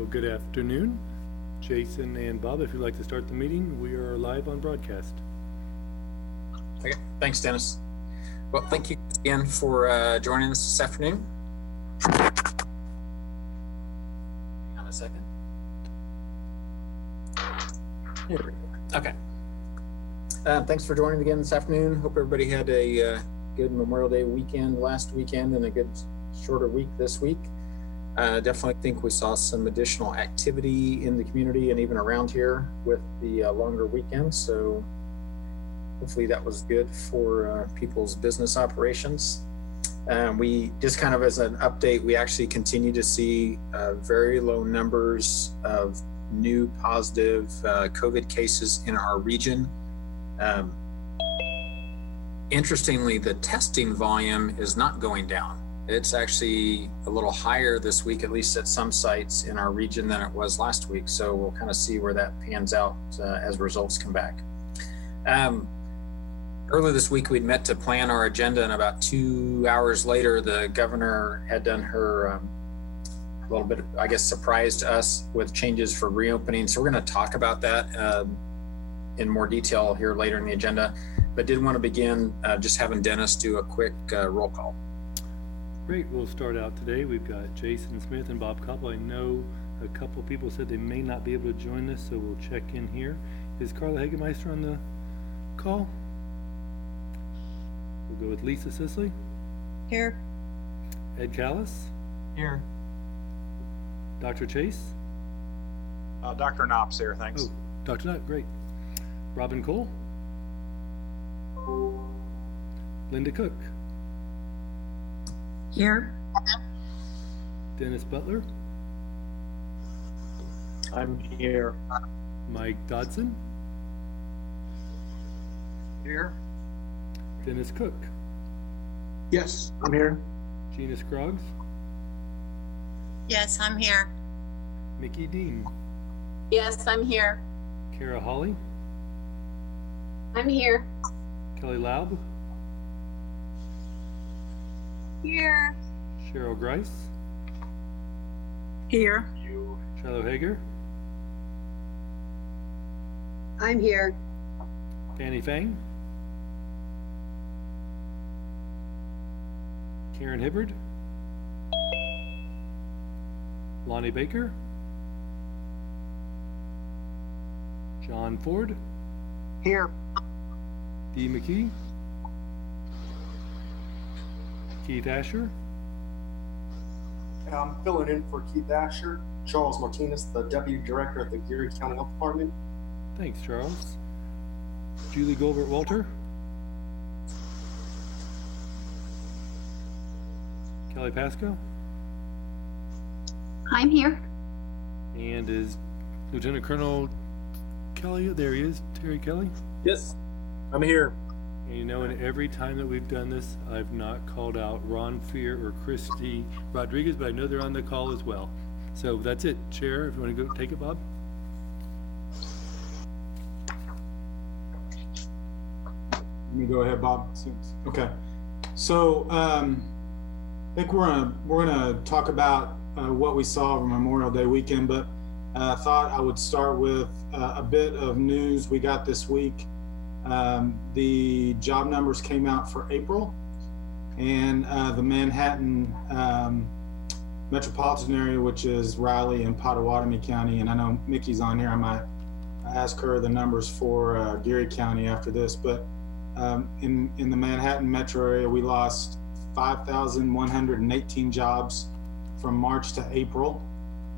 Well, good afternoon. Jason and Bob, if you'd like to start the meeting, we are live on broadcast. Okay, thanks, Dennis. Well, thank you again for joining us this afternoon. Hang on a second. Here we go. Okay. Thanks for joining again this afternoon. Hope everybody had a good Memorial Day weekend last weekend and a good shorter week this week. Definitely think we saw some additional activity in the community and even around here with the longer weekend. So hopefully that was good for people's business operations. We just kind of as an update, we actually continue to see very low numbers of new positive COVID cases in our region. Interestingly, the testing volume is not going down. It's actually a little higher this week, at least at some sites in our region, than it was last week. So we'll kind of see where that pans out as results come back. Earlier this week, we'd met to plan our agenda, and about 2 hours later, the governor had done her a little bit, I guess, surprised us with changes for reopening. So we're going to talk about that in more detail here later in the agenda, but did want to begin just having Dennis do a quick roll call. Great, we'll start out today. We've got Jason Smith and Bob Koppel. I know a couple people said they may not be able to join us, so we'll check in here. Is Carla Hagemeister on the call? We'll go with Lisa Sisley. Here. Ed Callis. Here. Dr. Chase. Dr. Knopp's here, thanks. Oh, Dr. Knopp, great. Robin Cole. Linda Cook. Here. Dennis Butler. I'm here. Mike Dodson. Here. Dennis Cook. Yes, I'm here. Gina Scroggs. Yes, I'm here. Mickey Dean. Yes, I'm here. Kara Hawley. I'm here. Kelly Laub. Here. Cheryl Grice. Here. Shiloh Hager. I'm here. Fanny Fang. Karen Hibbard. Lonnie Baker. John Ford. Here. Dee McKee. Keith Asher. I'm filling in for Keith Asher. Charles Martinez, the Deputy Director of the Geary County Health Department. Thanks, Charles. Julie Gilbert Walter. Kelly Pasco. I'm here. And is Lieutenant Colonel Kelly, there he is, Terry Kelly. Yes, I'm here. And you know, and every time that we've done this, I've not called out Ron Fear or Christy Rodriguez, but I know they're on the call as well. So that's it. Chair, if you want to go take it, Bob. Let me go ahead, Bob. Okay. So I think we're gonna talk about what we saw over Memorial Day weekend, but I thought I would start with a bit of news we got this week. The job numbers came out for April, and the Manhattan metropolitan area, which is Riley and Pottawatomie County, and I know Mickey's on here, I might ask her the numbers for Geary County after this, but in the Manhattan metro area, we lost 5,118 jobs from March to April,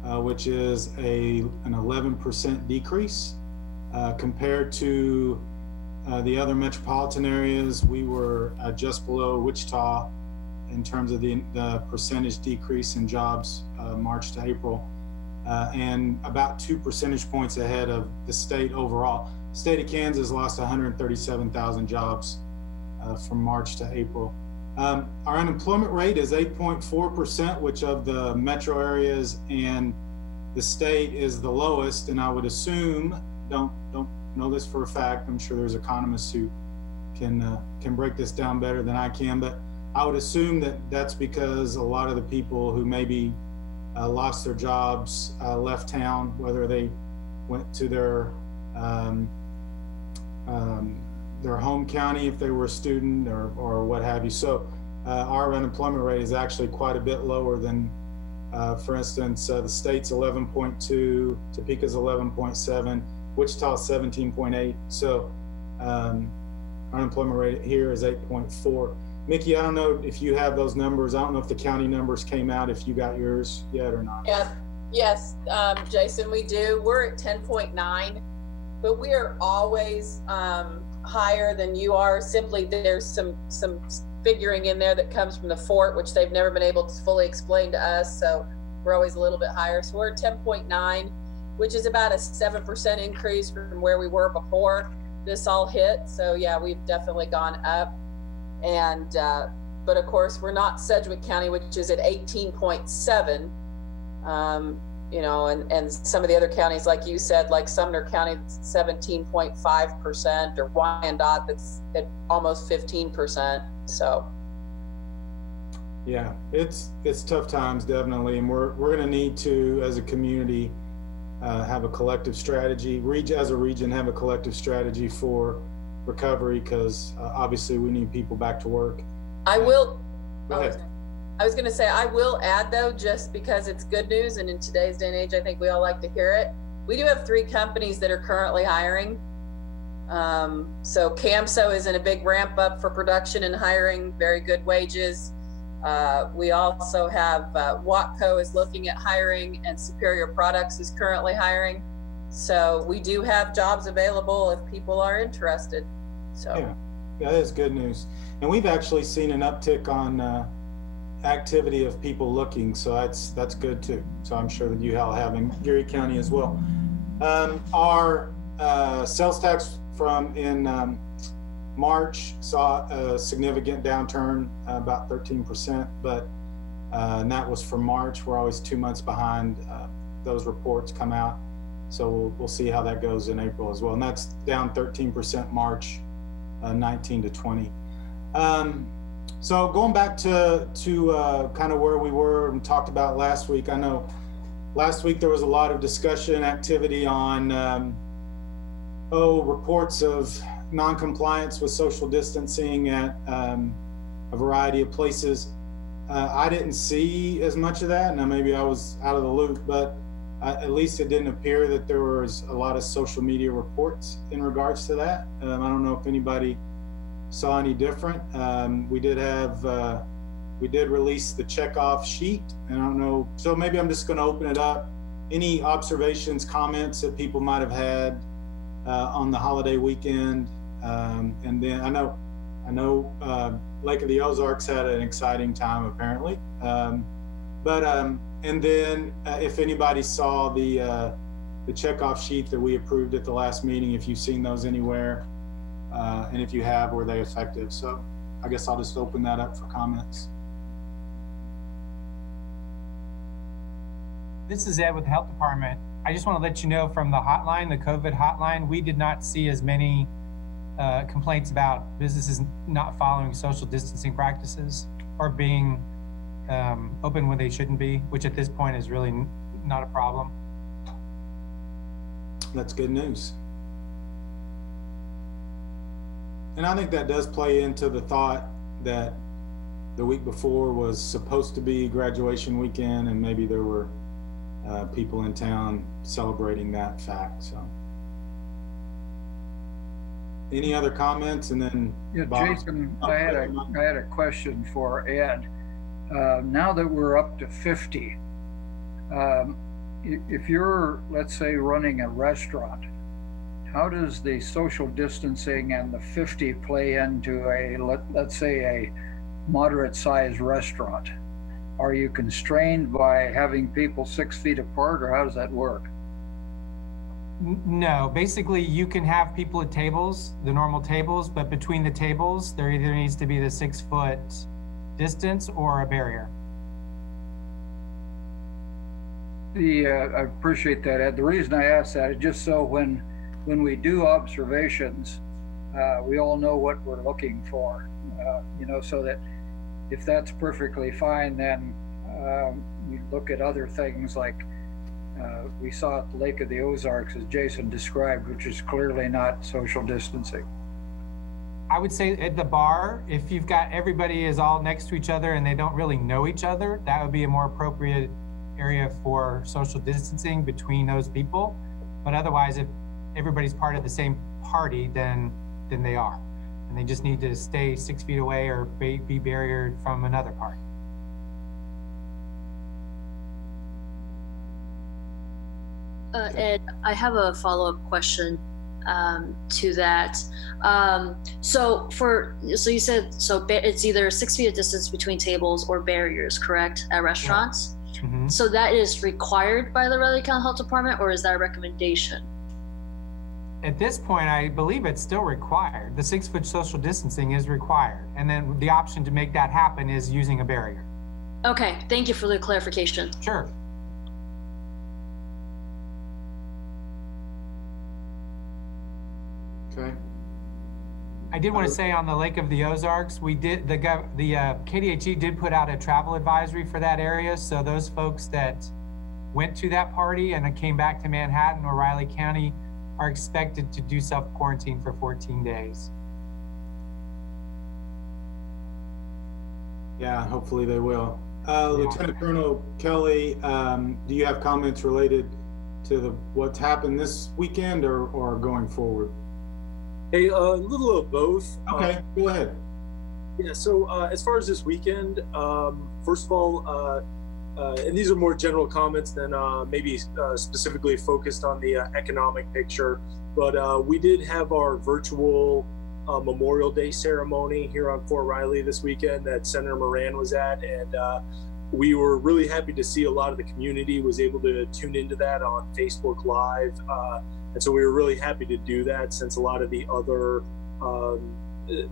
which is an 11% decrease. Compared to the other metropolitan areas, we were just below Wichita in terms of the percentage decrease in jobs March to April, and about 2 percentage points ahead of the state overall. The state of Kansas lost 137,000 jobs from March to April. Our unemployment rate is 8.4%, which of the metro areas and the state is the lowest, and I would assume, don't know this for a fact, I'm sure there's economists who can break this down better than I can, but I would assume that that's because a lot of the people who maybe lost their jobs, left town, whether they went to their home county if they were a student or what have you. So our unemployment rate is actually quite a bit lower than, for instance, the state's 11.2, Topeka's 11.7, Wichita's 17.8. So unemployment rate here is 8.4. Mickey, I don't know if you have those numbers. I don't know if the county numbers came out, if you got yours yet or not. Yeah, yes, Jason, we do. We're at 10.9, but we are always higher than you are. Simply, there's some figuring in there that comes from the fort, which they've never been able to fully explain to us. So we're always a little bit higher. So we're at 10.9, which is about a 7% increase from where we were before this all hit. So yeah, we've definitely gone up. And, but of course we're not Sedgwick County, which is at 18.7, you know, and some of the other counties, like you said, like Sumner County, 17.5%, or Wyandotte, that's at almost 15%. So. Yeah, it's tough times, definitely. And we're going to need to, as a community, have a collective strategy, as a region, have a collective strategy for recovery, because obviously we need people back to work. I will. Go ahead. I was going to say, I will add though, just because it's good news, and in today's day and age, I think we all like to hear it. We do have 3 companies that are currently hiring. So CAMSO is in a big ramp up for production and hiring, very good wages. We also have Watco is looking at hiring, and Superior Products is currently hiring. So we do have jobs available if people are interested. So yeah, that is good news. And we've actually seen an uptick on activity of people looking, so that's good too. So I'm sure that you all have in Geary County as well. Our sales tax from in March saw a significant downturn, about 13%, but and that was for March. We're always 2 months behind those reports come out. So we'll see how that goes in April as well. And that's down 13% March 19 to 20. So going back to kind of where we were and talked about last week, I know last week there was a lot of discussion activity on reports of non-compliance with social distancing at a variety of places. I didn't see as much of that. Now maybe I was out of the loop, but at least it didn't appear that there was a lot of social media reports in regards to that. I don't know if anybody saw any different. We did release the checkoff sheet, and I don't know, so maybe I'm just going to open it up. Any observations, comments that people might have had on the holiday weekend? And then I know Lake of the Ozarks had an exciting time apparently. And then if anybody saw the checkoff sheet that we approved at the last meeting, if you've seen those anywhere, and if you have, were they effective? So I guess I'll just open that up for comments. This is Ed with the Health Department. I just want to let you know from the hotline, the COVID hotline, we did not see as many complaints about businesses not following social distancing practices or being open when they shouldn't be, which at this point is really not a problem. That's good news. And I think that does play into the thought that the week before was supposed to be graduation weekend, and maybe there were people in town celebrating that fact. So any other comments? And then yeah, Bob. Jason, I had a question for Ed. Now that we're up to 50, if you're, let's say, running a restaurant, how does the social distancing and the 50 play into let's say a moderate sized restaurant? Are you constrained by having people 6 feet apart, or how does that work? No, basically you can have people at tables, the normal tables, but between the tables, there either needs to be the 6 foot distance or a barrier. I appreciate that, Ed. The reason I ask that is just so when we do observations, we all know what we're looking for, so that if that's perfectly fine, then we look at other things like we saw at the Lake of the Ozarks, as Jason described, which is clearly not social distancing. I would say at the bar, if you've got everybody is all next to each other and they don't really know each other, that would be a more appropriate area for social distancing between those people. But otherwise, if everybody's part of the same party, then they are. And they just need to stay 6 feet away or be barriered from another party. Ed, I have a follow-up question to that. So you said it's either 6 feet of distance between tables or barriers, correct, at restaurants? Yeah. Mm-hmm. So that is required by the Riley County Health Department, or is that a recommendation? At this point, I believe it's still required. The 6 foot social distancing is required. And then the option to make that happen is using a barrier. Okay, thank you for the clarification. Sure. Okay. I did want to say on the Lake of the Ozarks, we did the KDHE did put out a travel advisory for that area. So those folks that went to that party and came back to Manhattan or Riley County are expected to do self-quarantine for 14 days. Yeah, hopefully they will. Lieutenant Colonel Kelly, do you have comments related to what's happened this weekend or going forward? Hey, a little of both. Okay, go ahead. Yeah, so as far as this weekend, first of all, and these are more general comments than maybe specifically focused on the economic picture, but we did have our virtual Memorial Day ceremony here on Fort Riley this weekend that Senator Moran was at, and we were really happy to see a lot of the community was able to tune into that on Facebook Live. And so we were really happy to do that, since a lot of the other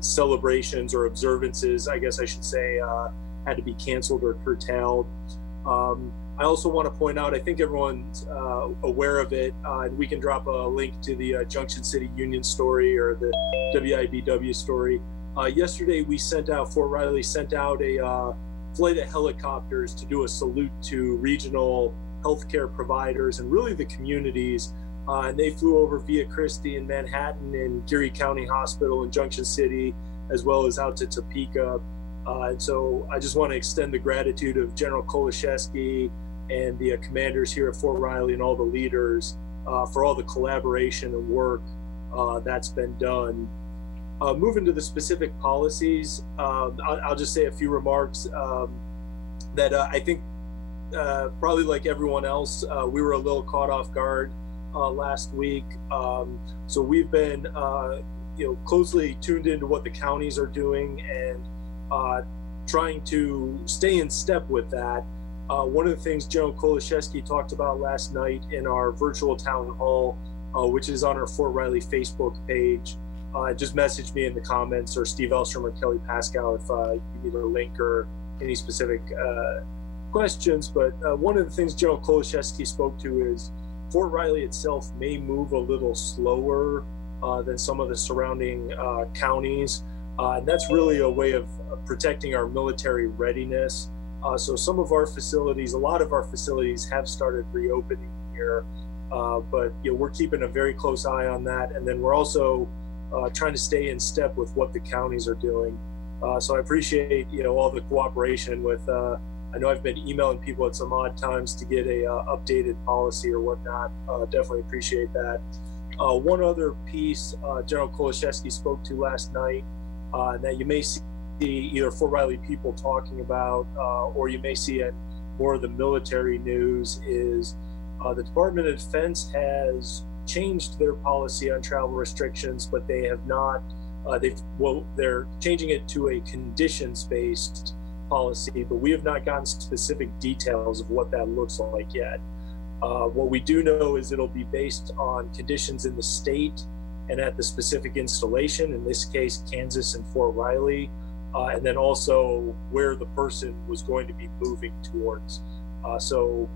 celebrations or observances, I guess I should say, had to be canceled or curtailed. I also want to point out, I think everyone's aware of it, and we can drop a link to the Junction City Union story or the WIBW story. Yesterday, Fort Riley sent out a flight of helicopters to do a salute to regional healthcare providers and really the communities. And they flew over Via Christi in Manhattan and Geary County Hospital in Junction City, as well as out to Topeka. And so I just want to extend the gratitude of General Kolashevsky and the commanders here at Fort Riley and all the leaders for all the collaboration and work that's been done. Moving to the specific policies, I'll just say a few remarks that I think probably like everyone else, we were a little caught off guard last week. So we've been closely tuned into what the counties are doing and trying to stay in step with that. One of the things General Kolashevsky talked about last night in our virtual town hall, which is on our Fort Riley Facebook page, just message me in the comments, or Steve Elstrom or Kelly Pascal if you need a link or any specific questions. But one of the things General Kolashevsky spoke to is Fort Riley itself may move a little slower than some of the surrounding counties. And that's really a way of protecting our military readiness. So some of our facilities, a lot of our facilities have started reopening here, but we're keeping a very close eye on that. And then we're also trying to stay in step with what the counties are doing. So I appreciate all the cooperation with. I know I've been emailing people at some odd times to get a updated policy or whatnot. Definitely appreciate that. One other piece General Kolashevsky spoke to last night that you may see either Fort Riley people talking about, or you may see in more of the military news, is the Department of Defense has changed their policy on travel restrictions, but they have not. They're changing it to a conditions-based policy, but we have not gotten specific details of what that looks like yet. What we do know is it'll be based on conditions in the state and at the specific installation, in this case, Kansas and Fort Riley, and then also where the person was going to be moving towards. So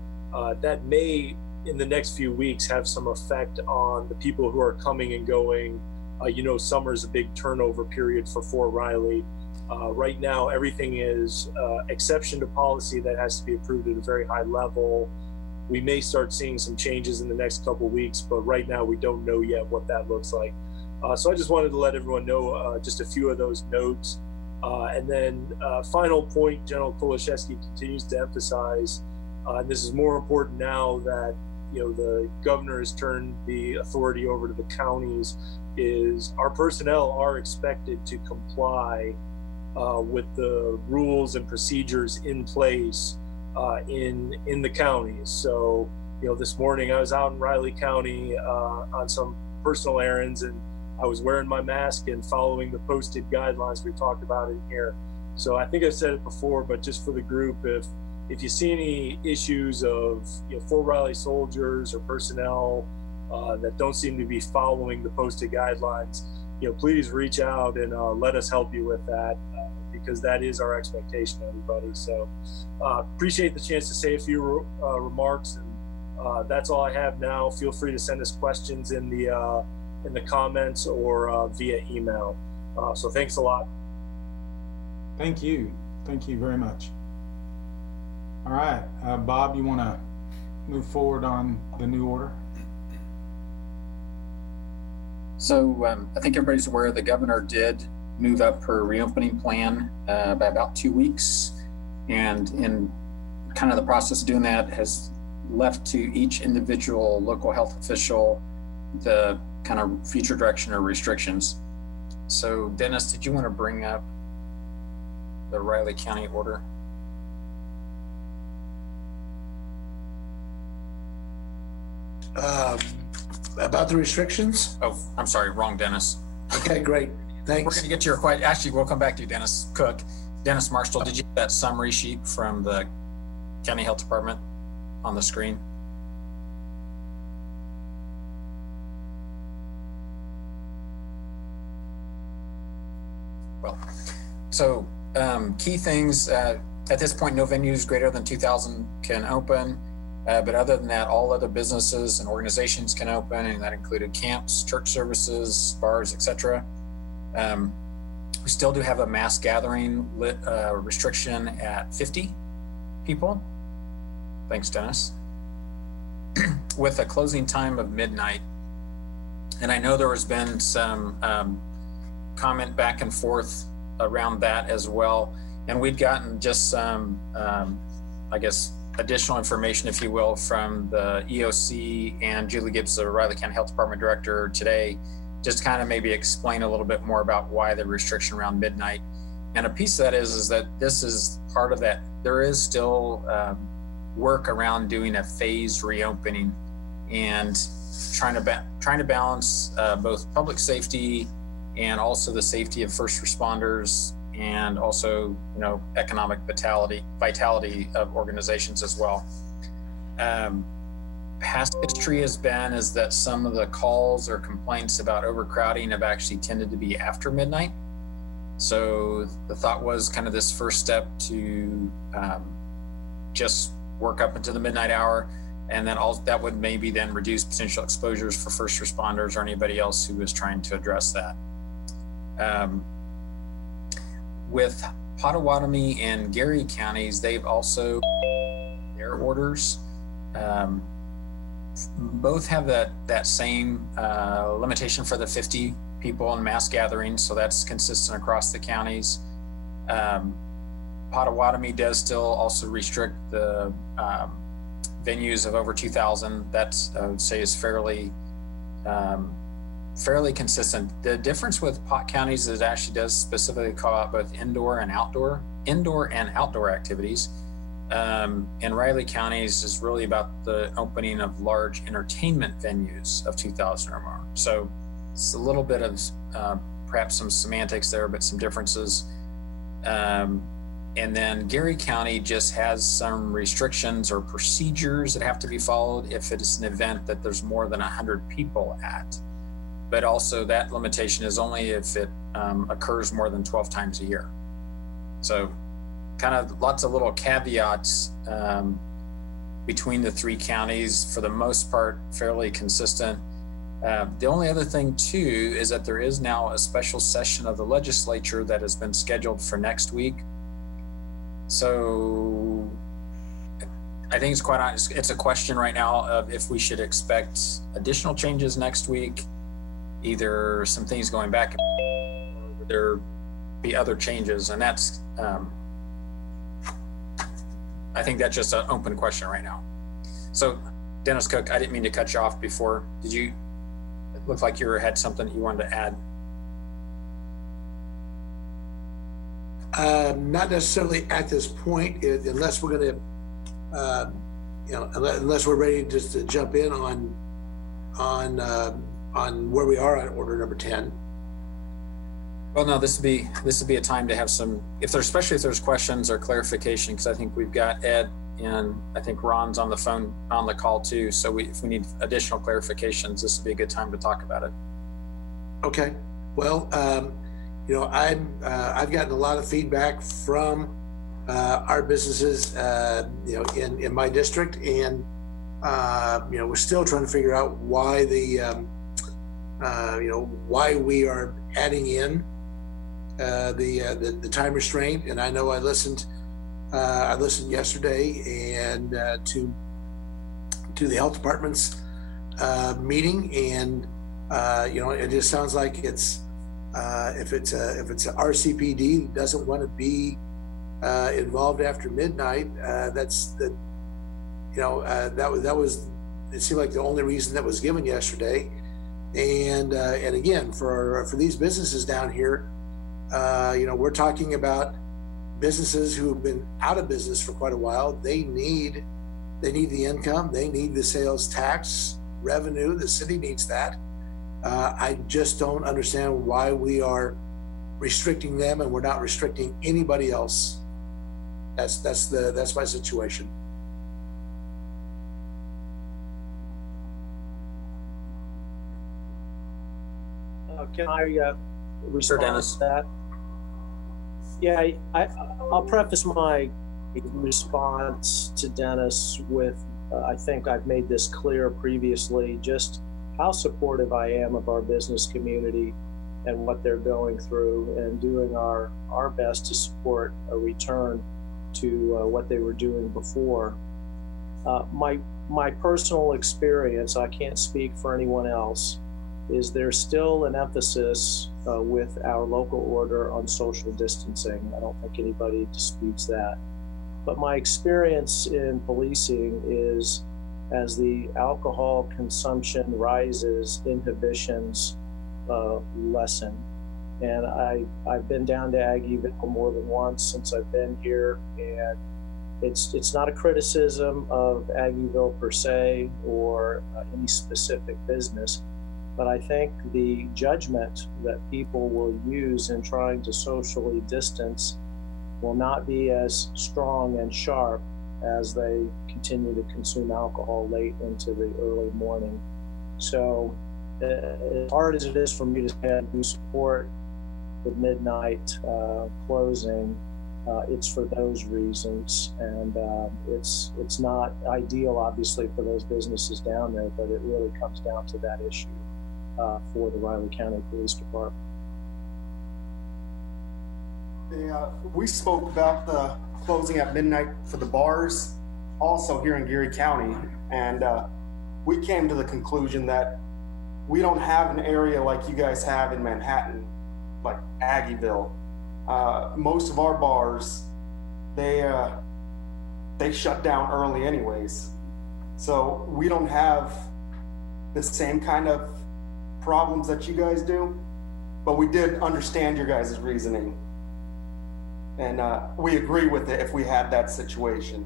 that may, in the next few weeks, have some effect on the people who are coming and going. Summer's a big turnover period for Fort Riley. Right now, everything is exception to policy that has to be approved at a very high level. We may start seeing some changes in the next couple of weeks, but right now we don't know yet what that looks like. So I just wanted to let everyone know just a few of those notes. And then final point, General Kolashevsky continues to emphasize, and this is more important now that the governor has turned the authority over to the counties, is our personnel are expected to comply with the rules and procedures in place in the counties. So, this morning I was out in Riley County on some personal errands, and I was wearing my mask and following the posted guidelines we talked about in here. So I think I've said it before, but just for the group, if you see any issues of Fort Riley soldiers or personnel that don't seem to be following the posted guidelines, please reach out and let us help you with that, because that is our expectation, everybody. So appreciate the chance to say a few remarks, and that's all I have now. Feel free to send us questions in the comments or via email. So thanks a lot. Thank you very much. All right, Bob, you want to move forward on the new order? So I think everybody's aware the governor did move up her reopening plan by about 2 weeks, and in kind of the process of doing that has left to each individual local health official the kind of future direction or restrictions. So Dennis, did you want to bring up the Riley County order? About the restrictions? Oh, I'm sorry, wrong Dennis. Okay, great. Thanks. We're going to get to your question. Actually, we'll come back to you, Dennis Cook. Dennis Marshall, did you get that summary sheet from the County Health Department on the screen? Well, so key things, at this point, no venues greater than 2,000 can open. But other than that, all other businesses and organizations can open, and that included camps, church services, bars, etc. We still do have a mass gathering restriction at 50 people. Thanks, Dennis. With a closing time of midnight. And I know there has been some comment back and forth around that as well. And we've gotten just some, I guess, additional information, if you will, from the EOC and Julie Gibbs, the Riley County Health Department Director, today, just kind of maybe explain a little bit more about why the restriction around midnight. And a piece of that is that this is part of that. There is still work around doing a phased reopening and trying to balance both public safety and also the safety of first responders, and also, economic vitality of organizations as well. Past history is that some of the calls or complaints about overcrowding have actually tended to be after midnight. So the thought was kind of this first step to just work up into the midnight hour, and then all that would maybe then reduce potential exposures for first responders or anybody else who is trying to address that. With Potawatomi and Geary counties, they've also their orders. Both have that same limitation for the 50 people in mass gatherings, so that's consistent across the counties. Potawatomi does still also restrict the venues of over 2,000. That's, I would say, is fairly consistent. The difference with Pot counties is it actually does specifically call out both indoor and outdoor activities. And Riley counties is really about the opening of large entertainment venues of 2,000 or more. So it's a little bit of perhaps some semantics there, but some differences. And then Geary County just has some restrictions or procedures that have to be followed if it is an event that there's more than 100 people at. But also that limitation is only if it occurs more than 12 times a year. So kind of lots of little caveats between the three counties, for the most part fairly consistent. The only other thing too is that there is now a special session of the legislature that has been scheduled for next week. So I think it's quite honest. It's a question right now of if we should expect additional changes next week, either some things going back, or there be other changes, and that's I think that's just an open question right now. So Dennis Cook, I didn't mean to cut you off before. Did you? It looked like you had something that you wanted to add. Not necessarily at this point, unless we're going to, unless we're ready just to jump in on where we are on order number 10. Well, no, this would be a time to have some, especially if there's questions or clarification, because I think we've got Ed and I think Ron's on the phone on the call too. So if we need additional clarifications, this would be a good time to talk about it. Okay. Well, I've gotten a lot of feedback from our businesses, in my district, and we're still trying to figure out why why we are adding in the time restraint. And I know I listened yesterday and to the health department's meeting, and it just sounds like it's if it's a RCPD that doesn't want to be involved after midnight, that was it seemed like the only reason that was given yesterday. And again, for these businesses down here, we're talking about businesses who have been out of business for quite a while. They need the income, they need the sales tax revenue. The city needs that. I just don't understand why we are restricting them and we're not restricting anybody else. That's my situation. Can I respond Dennis. to that? Yeah, I'll preface my response to Dennis with, I think I've made this clear previously, just how supportive I am of our business community and what they're going through, and doing our best to support a return to what they were doing before. My personal experience, I can't speak for anyone else, is there's still an emphasis with our local order on social distancing. I don't think anybody disputes that. But my experience in policing is, as the alcohol consumption rises, inhibitions lessen. And I've been down to Aggieville more than once since I've been here, and it's not a criticism of Aggieville per se or any specific business, but I think the judgment that people will use in trying to socially distance will not be as strong and sharp as they continue to consume alcohol late into the early morning. So as hard as it is for me to say I do support the midnight closing, it's for those reasons. And it's not ideal, obviously, for those businesses down there, but it really comes down to that issue for the Riley County Police Department. We spoke about the closing at midnight for the bars also here in Geary County, and we came to the conclusion that we don't have an area like you guys have in Manhattan, like Aggieville. Most of our bars, they shut down early anyways, so we don't have the same kind of problems that you guys do, but we did understand your guys' reasoning. And we agree with it if we had that situation.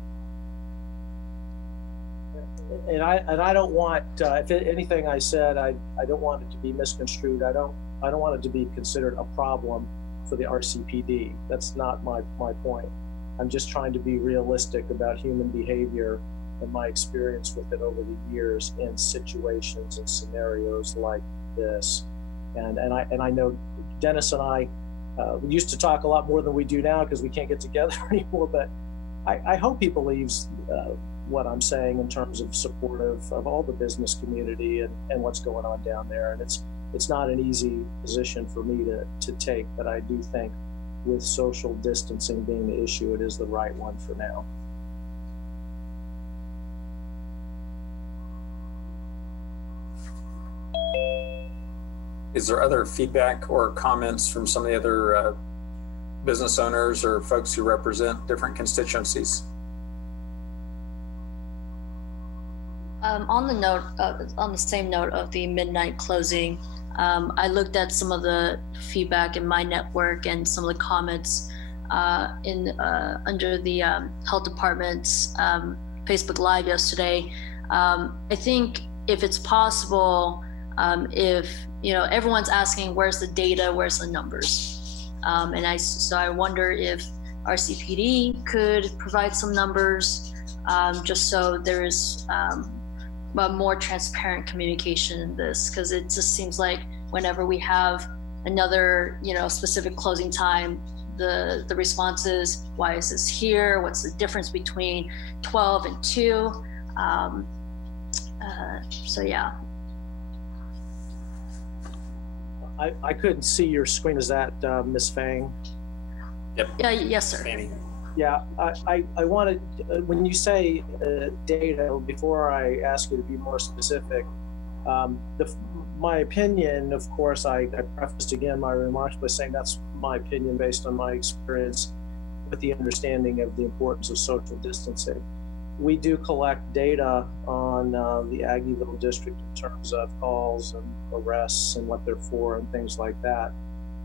And I don't want, if anything I said, I don't want it to be misconstrued. I don't want it to be considered a problem for the RCPD. That's not my point. I'm just trying to be realistic about human behavior and my experience with it over the years in situations and scenarios like this. And I know Dennis and I, we used to talk a lot more than we do now because we can't get together anymore, but I hope he believes what I'm saying in terms of support of all the business community and what's going on down there. And it's not an easy position for me to take, but I do think with social distancing being the issue, it is the right one for now. Is there other feedback or comments from some of the other business owners or folks who represent different constituencies? On the same note of the midnight closing, I looked at some of the feedback in my network and some of the comments under the health department's Facebook Live yesterday. I think if it's possible, if everyone's asking where's the data, where's the numbers, so I wonder if RCPD could provide some numbers, just so there's more transparent communication in this, because it just seems like whenever we have another specific closing time, the response is, why is this here? What's the difference between 12 and 2? So yeah. I couldn't see your screen. Is that Ms. Fang? Yep. Yeah. Yes, sir. Fanny. Yeah, I wanted, when you say data, before I ask you to be more specific, my opinion, of course, I prefaced again my remarks by saying that's my opinion based on my experience with the understanding of the importance of social distancing. We do collect data on the Aggieville district in terms of calls and arrests and what they're for and things like that.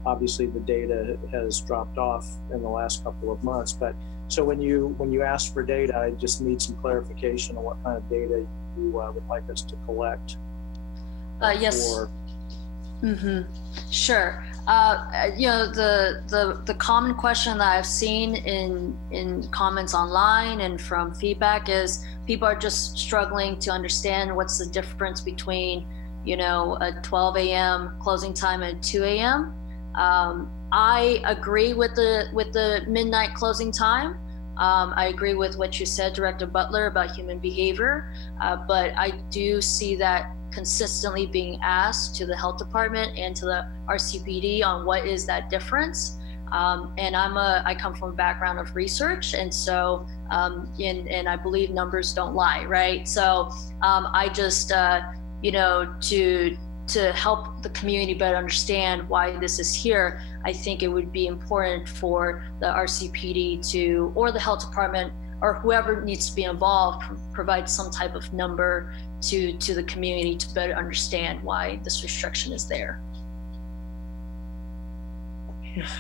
Obviously, the data has dropped off in the last couple of months. But so when you ask for data, I just need some clarification on what kind of data you would like us to collect. Yes. Sure. The common question that I've seen in comments online and from feedback is people are just struggling to understand what's the difference between a 12 a.m. closing time and 2 a.m. I agree with the midnight closing time. I agree with what you said, Director Butler, about human behavior, but I do see that consistently being asked to the health department and to the RCPD on what is that difference. And I come from a background of research, and so and I believe numbers don't lie, right? So I just to help the community better understand why this is here, I think it would be important for the RCPD or the health department or whoever needs to be involved provide some type of number to the community to better understand why this restriction is there.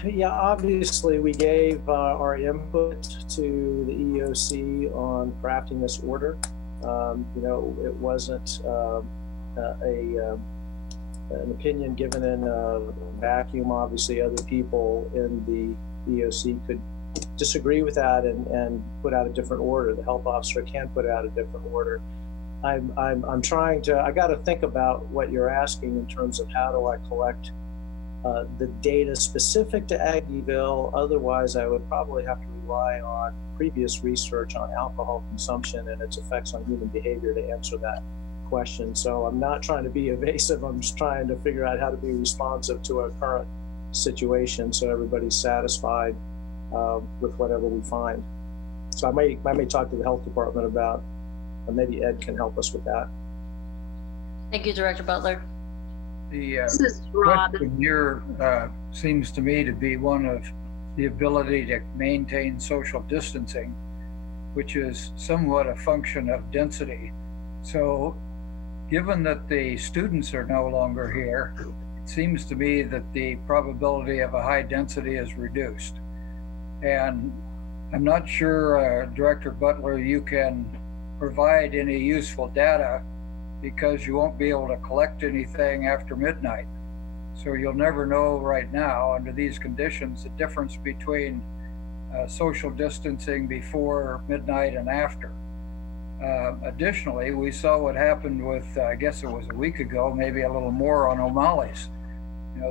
Yeah, obviously we gave our input to the EEOC on crafting this order. It wasn't an opinion given in a vacuum. Obviously, other people in the EEOC could disagree with that and put out a different order. The health officer can put out a different order. I'm trying to. I got to think about what you're asking in terms of how do I collect the data specific to Aggieville. Otherwise, I would probably have to rely on previous research on alcohol consumption and its effects on human behavior to answer that question. So I'm not trying to be evasive. I'm just trying to figure out how to be responsive to our current situation so everybody's satisfied with whatever we find. So I may talk to the health department about, maybe Ed can help us with that. Thank you, Director Butler. This is question here seems to me to be one of the ability to maintain social distancing, which is somewhat a function of density. So given that the students are no longer here, it seems to me that the probability of a high density is reduced. And I'm not sure, Director Butler, you can provide any useful data because you won't be able to collect anything after midnight. So you'll never know right now under these conditions the difference between social distancing before midnight and after. Additionally, we saw what happened with, I guess it was a week ago, maybe a little more on O'Malley's.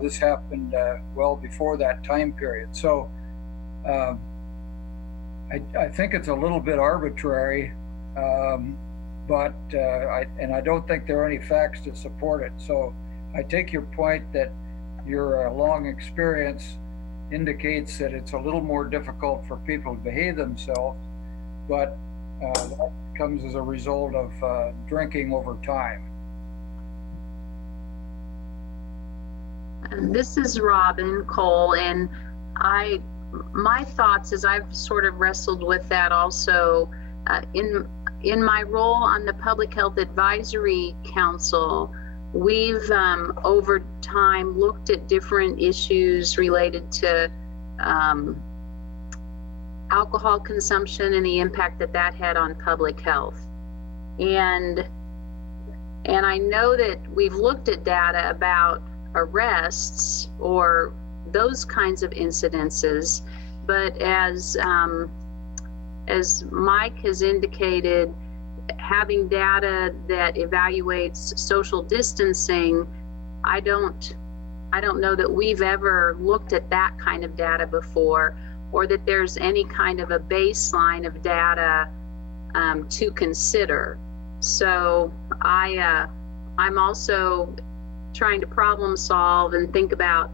This happened well before that time period. So I think it's a little bit arbitrary But I don't think there are any facts to support it. So I take your point that your long experience indicates that it's a little more difficult for people to behave themselves, but that comes as a result of drinking over time. This is Robin Cole, and my thoughts is I've sort of wrestled with that also. In my role on the Public Health Advisory Council, we've over time looked at different issues related to alcohol consumption and the impact that had on public health. And I know that we've looked at data about arrests or those kinds of incidences, but as Mike has indicated, having data that evaluates social distancing, I don't know that we've ever looked at that kind of data before, or that there's any kind of a baseline of data to consider. So I'm also trying to problem solve and think about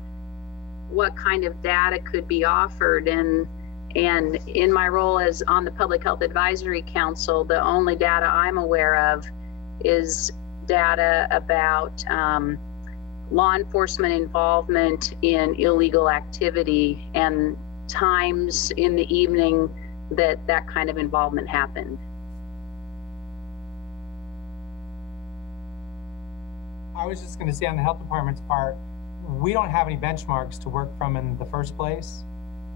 what kind of data could be offered. And in my role as on the Public Health Advisory Council, the only data I'm aware of is data about law enforcement involvement in illegal activity and times in the evening that kind of involvement happened. I was just going to say on the health department's part, we don't have any benchmarks to work from in the first place.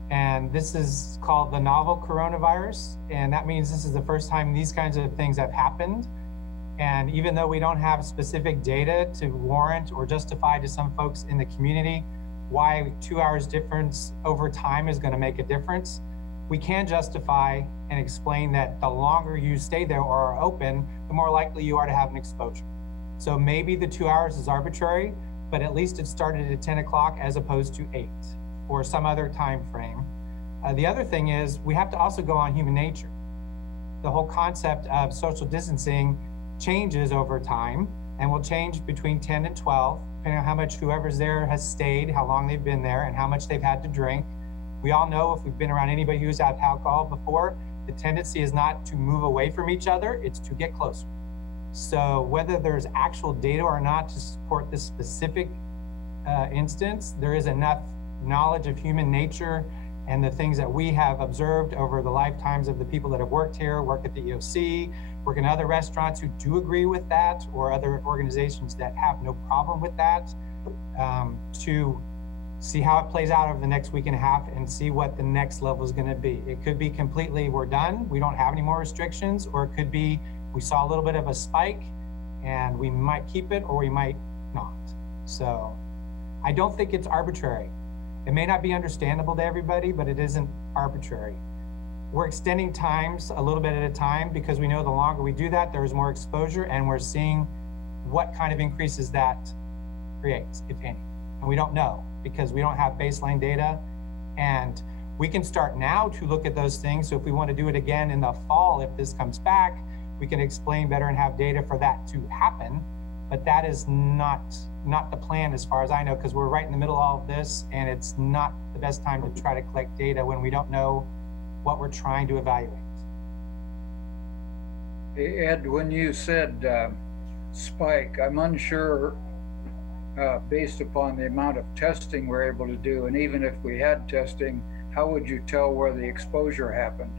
And this is called the novel coronavirus. And that means this is the first time these kinds of things have happened. And even though we don't have specific data to warrant or justify to some folks in the community why 2 hours difference over time is going to make a difference, we can justify and explain that the longer you stay there or are open, the more likely you are to have an exposure. So maybe the 2 hours is arbitrary, but at least it started at 10 o'clock as opposed to 8 or some other time frame. The other thing is we have to also go on human nature. The whole concept of social distancing changes over time and will change between 10 and 12, depending on how much whoever's there has stayed, how long they've been there, and how much they've had to drink. We all know if we've been around anybody who's had alcohol before, the tendency is not to move away from each other, it's to get closer. So whether there's actual data or not to support this specific instance, there is enough knowledge of human nature and the things that we have observed over the lifetimes of the people that have worked here, work at the EOC, work in other restaurants who do agree with that, or other organizations that have no problem with that, to see how it plays out over the next week and a half and see what the next level is going to be. It could be completely, we're done, we don't have any more restrictions, or it could be, we saw a little bit of a spike and we might keep it or we might not. So I don't think it's arbitrary. It may not be understandable to everybody, but it isn't arbitrary. We're extending times a little bit at a time because we know the longer we do that, there's more exposure, and we're seeing what kind of increases that creates, if any. And we don't know because we don't have baseline data. And we can start now to look at those things. So if we want to do it again in the fall, if this comes back, we can explain better and have data for that to happen. But that is not the plan as far as I know, because we're right in the middle of all of this, and it's not the best time to try to collect data when we don't know what we're trying to evaluate. Hey, Ed, when you said spike, I'm unsure based upon the amount of testing we're able to do, and even if we had testing, how would you tell where the exposure happened?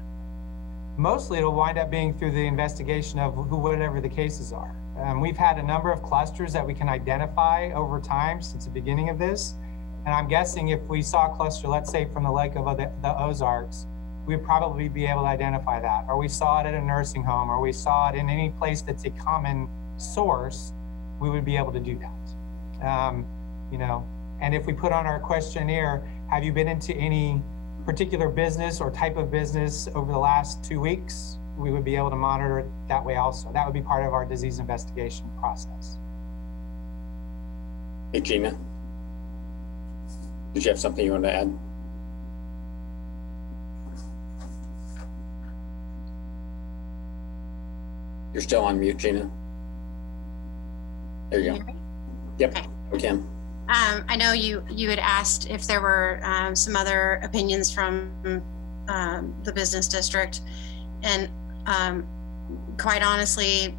Mostly it'll wind up being through the investigation of whatever the cases are. We've had a number of clusters that we can identify over time since the beginning of this. And I'm guessing if we saw a cluster, let's say from the Lake of the Ozarks, we'd probably be able to identify that. Or we saw it at a nursing home, or we saw it in any place that's a common source, we would be able to do that. And if we put on our questionnaire, have you been into any particular business or type of business over the last 2 weeks, we would be able to monitor it that way also. That would be part of our disease investigation process. Hey, Gina, did you have something you want to add? You're still on mute, Gina. There you go. Yep, Okay. we can. I know you had asked if there were some other opinions from the business district, and quite honestly,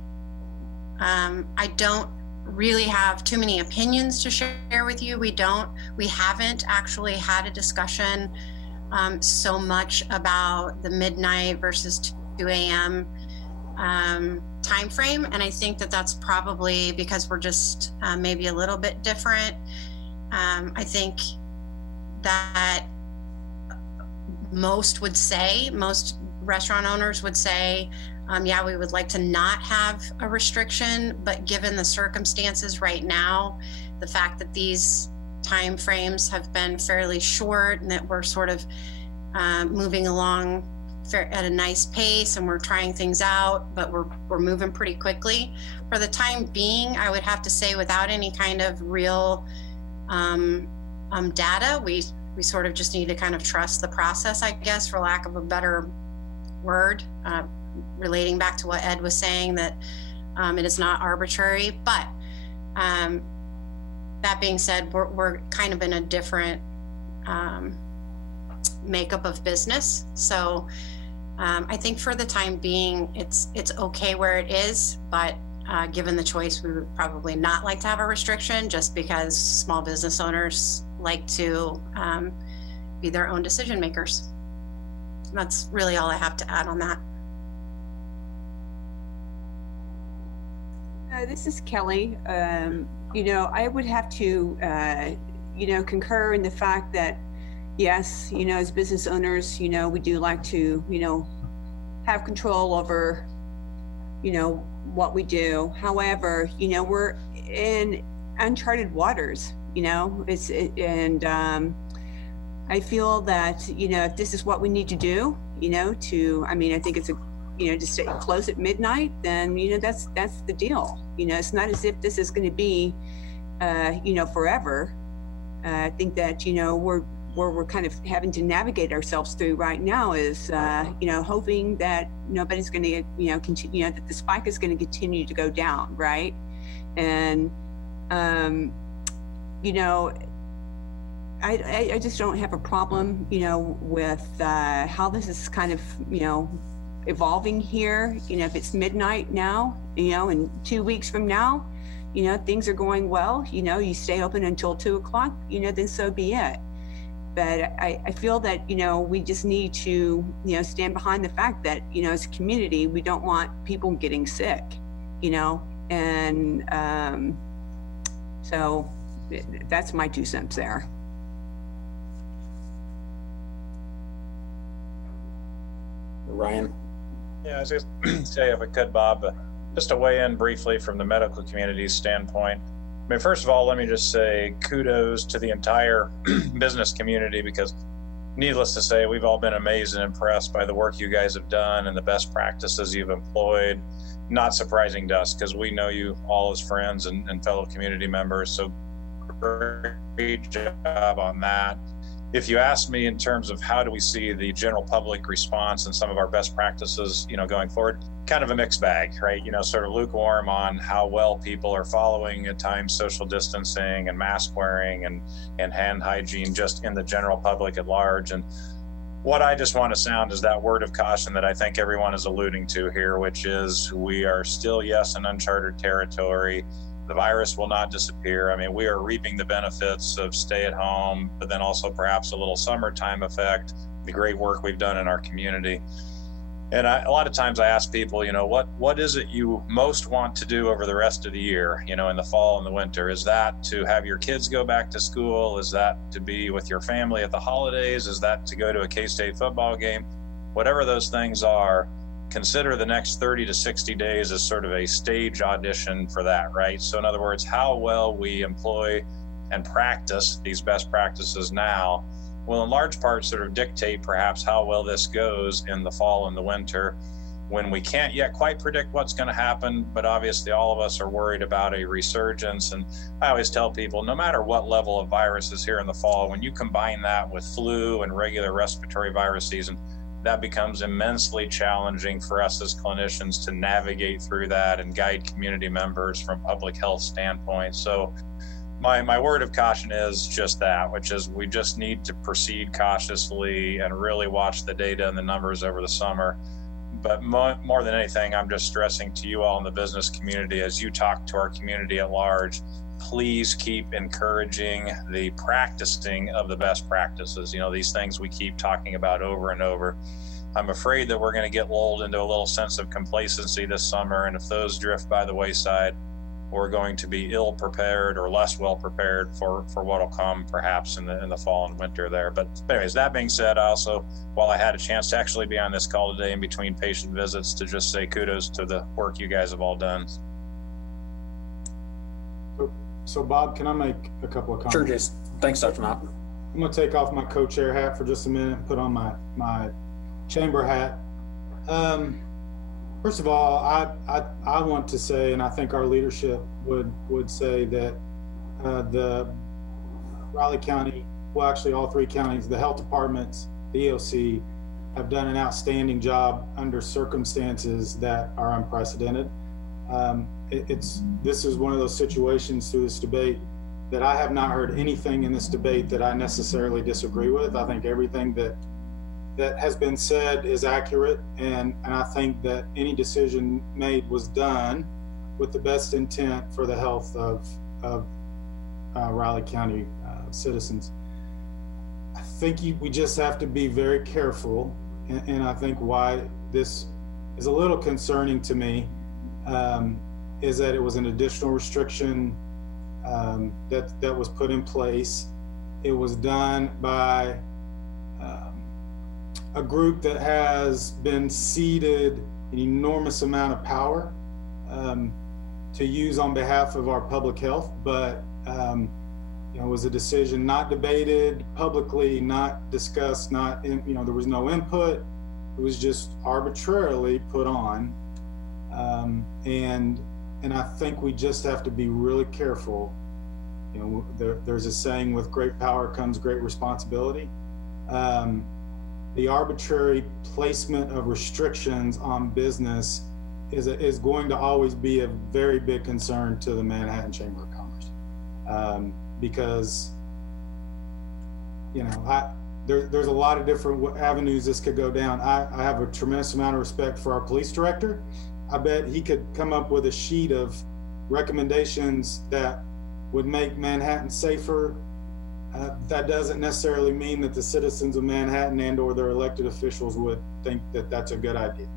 I don't really have too many opinions to share with you. We haven't actually had a discussion so much about the midnight versus 2 a.m. Time frame, and I think that that's probably because we're just maybe a little bit different. I think that most restaurant owners would say, yeah, we would like to not have a restriction, but given the circumstances right now, the fact that these time frames have been fairly short and that we're sort of moving along at a nice pace and we're trying things out, but we're moving pretty quickly. For the time being, I would have to say, without any kind of real data, we sort of just need to kind of trust the process, I guess, for lack of a better word, relating back to what Ed was saying, that it is not arbitrary. But that being said, we're kind of in a different makeup of business. So I think for the time being, it's okay where it is, but given the choice, we would probably not like to have a restriction, just because small business owners like to be their own decision makers. That's really all I have to add on that. This is Kelly. I would have to, concur in the fact that, yes, as business owners, we do like to, have control over, what we do. However, we're in uncharted waters, I feel that, if this is what we need to do, I think it's to stay close at midnight, then, that's the deal. It's not as if this is going to be, forever. I think that, where we're kind of having to navigate ourselves through right now is, hoping that nobody's going to, continue, that the spike is going to continue to go down, right? And, I just don't have a problem, with how this is kind of, evolving here. If it's midnight now, and 2 weeks from now, things are going well, you stay open until 2 o'clock, then so be it. But I feel that, we just need to, stand behind the fact that, as a community, we don't want people getting sick, and so that's my 2 cents there. Ryan? Yeah, I was just say, if I could, Bob, just to weigh in briefly from the medical community's standpoint. I mean, first of all, let me just say kudos to the entire business community, because needless to say, we've all been amazed and impressed by the work you guys have done and the best practices you've employed. Not surprising to us, because we know you all as friends and fellow community members. So great job on that. If you ask me in terms of how do we see the general public response and some of our best practices, going forward, kind of a mixed bag, right? Sort of lukewarm on how well people are following at times social distancing and mask wearing and hand hygiene just in the general public at large. And what I just want to sound is that word of caution that I think everyone is alluding to here, which is we are still, yes, in uncharted territory. The virus will not disappear. I mean, we are reaping the benefits of stay at home, but then also perhaps a little summertime effect, the great work we've done in our community. And a lot of times I ask people, what is it you most want to do over the rest of the year, in the fall and the winter? Is that to have your kids go back to school? Is that to be with your family at the holidays? Is that to go to a K-State football game? Whatever those things are, consider the next 30 to 60 days as sort of a stage audition for that, right? So in other words, how well we employ and practice these best practices now will in large part sort of dictate perhaps how well this goes in the fall and the winter, when we can't yet quite predict what's going to happen, but obviously all of us are worried about a resurgence. And I always tell people, no matter what level of virus is here in the fall, when you combine that with flu and regular respiratory virus season, that becomes immensely challenging for us as clinicians to navigate through that and guide community members from public health standpoint. So my word of caution is just that, which is we just need to proceed cautiously and really watch the data and the numbers over the summer. But more than anything, I'm just stressing to you all in the business community, as you talk to our community at large, please keep encouraging the practicing of the best practices. You know, these things we keep talking about over and over. I'm afraid that we're going to get lulled into a little sense of complacency this summer. And if those drift by the wayside, we're going to be ill prepared or less well prepared for what'll come perhaps in the fall and winter there. But anyways, that being said, also, while I had a chance to actually be on this call today in between patient visits, to just say kudos to the work you guys have all done. So Bob, can I make a couple of comments? Sure, Jason. Thanks, Dr. Knopp. I'm going to take off my co-chair hat for just a minute and put on my chamber hat. First of all, I want to say, and I think our leadership would say that the Raleigh County, well, actually all three counties, the health departments, the EOC, have done an outstanding job under circumstances that are unprecedented. This is one of those situations through this debate that I have not heard anything in this debate that I necessarily disagree with. I think everything that has been said is accurate, and I think that any decision made was done with the best intent for the health of Raleigh County citizens. I think we just have to be very careful, and I think why this is a little concerning to me is that it was an additional restriction that was put in place. It was done by a group that has been ceded an enormous amount of power to use on behalf of our public health, but it was a decision not debated publicly, not discussed, there was no input. It was just arbitrarily put on, and I think we just have to be really careful. There's a saying, with great power comes great responsibility. The arbitrary placement of restrictions on business is going to always be a very big concern to the Manhattan Chamber of Commerce, because there's a lot of different avenues this could go down. I have a tremendous amount of respect for our police director. I bet he could come up with a sheet of recommendations that would make Manhattan safer. That doesn't necessarily mean that the citizens of Manhattan and or their elected officials would think that that's a good idea.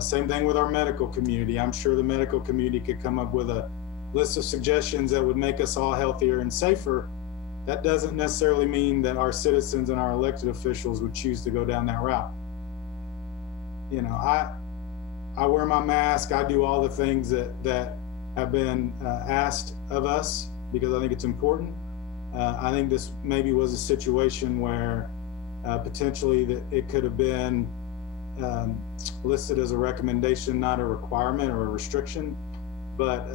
Same thing with our medical community. I'm sure the medical community could come up with a list of suggestions that would make us all healthier and safer. That doesn't necessarily mean that our citizens and our elected officials would choose to go down that route. I wear my mask. I do all the things that have been asked of us because I think it's important. I think this maybe was a situation where potentially that it could have been listed as a recommendation, not a requirement or a restriction. But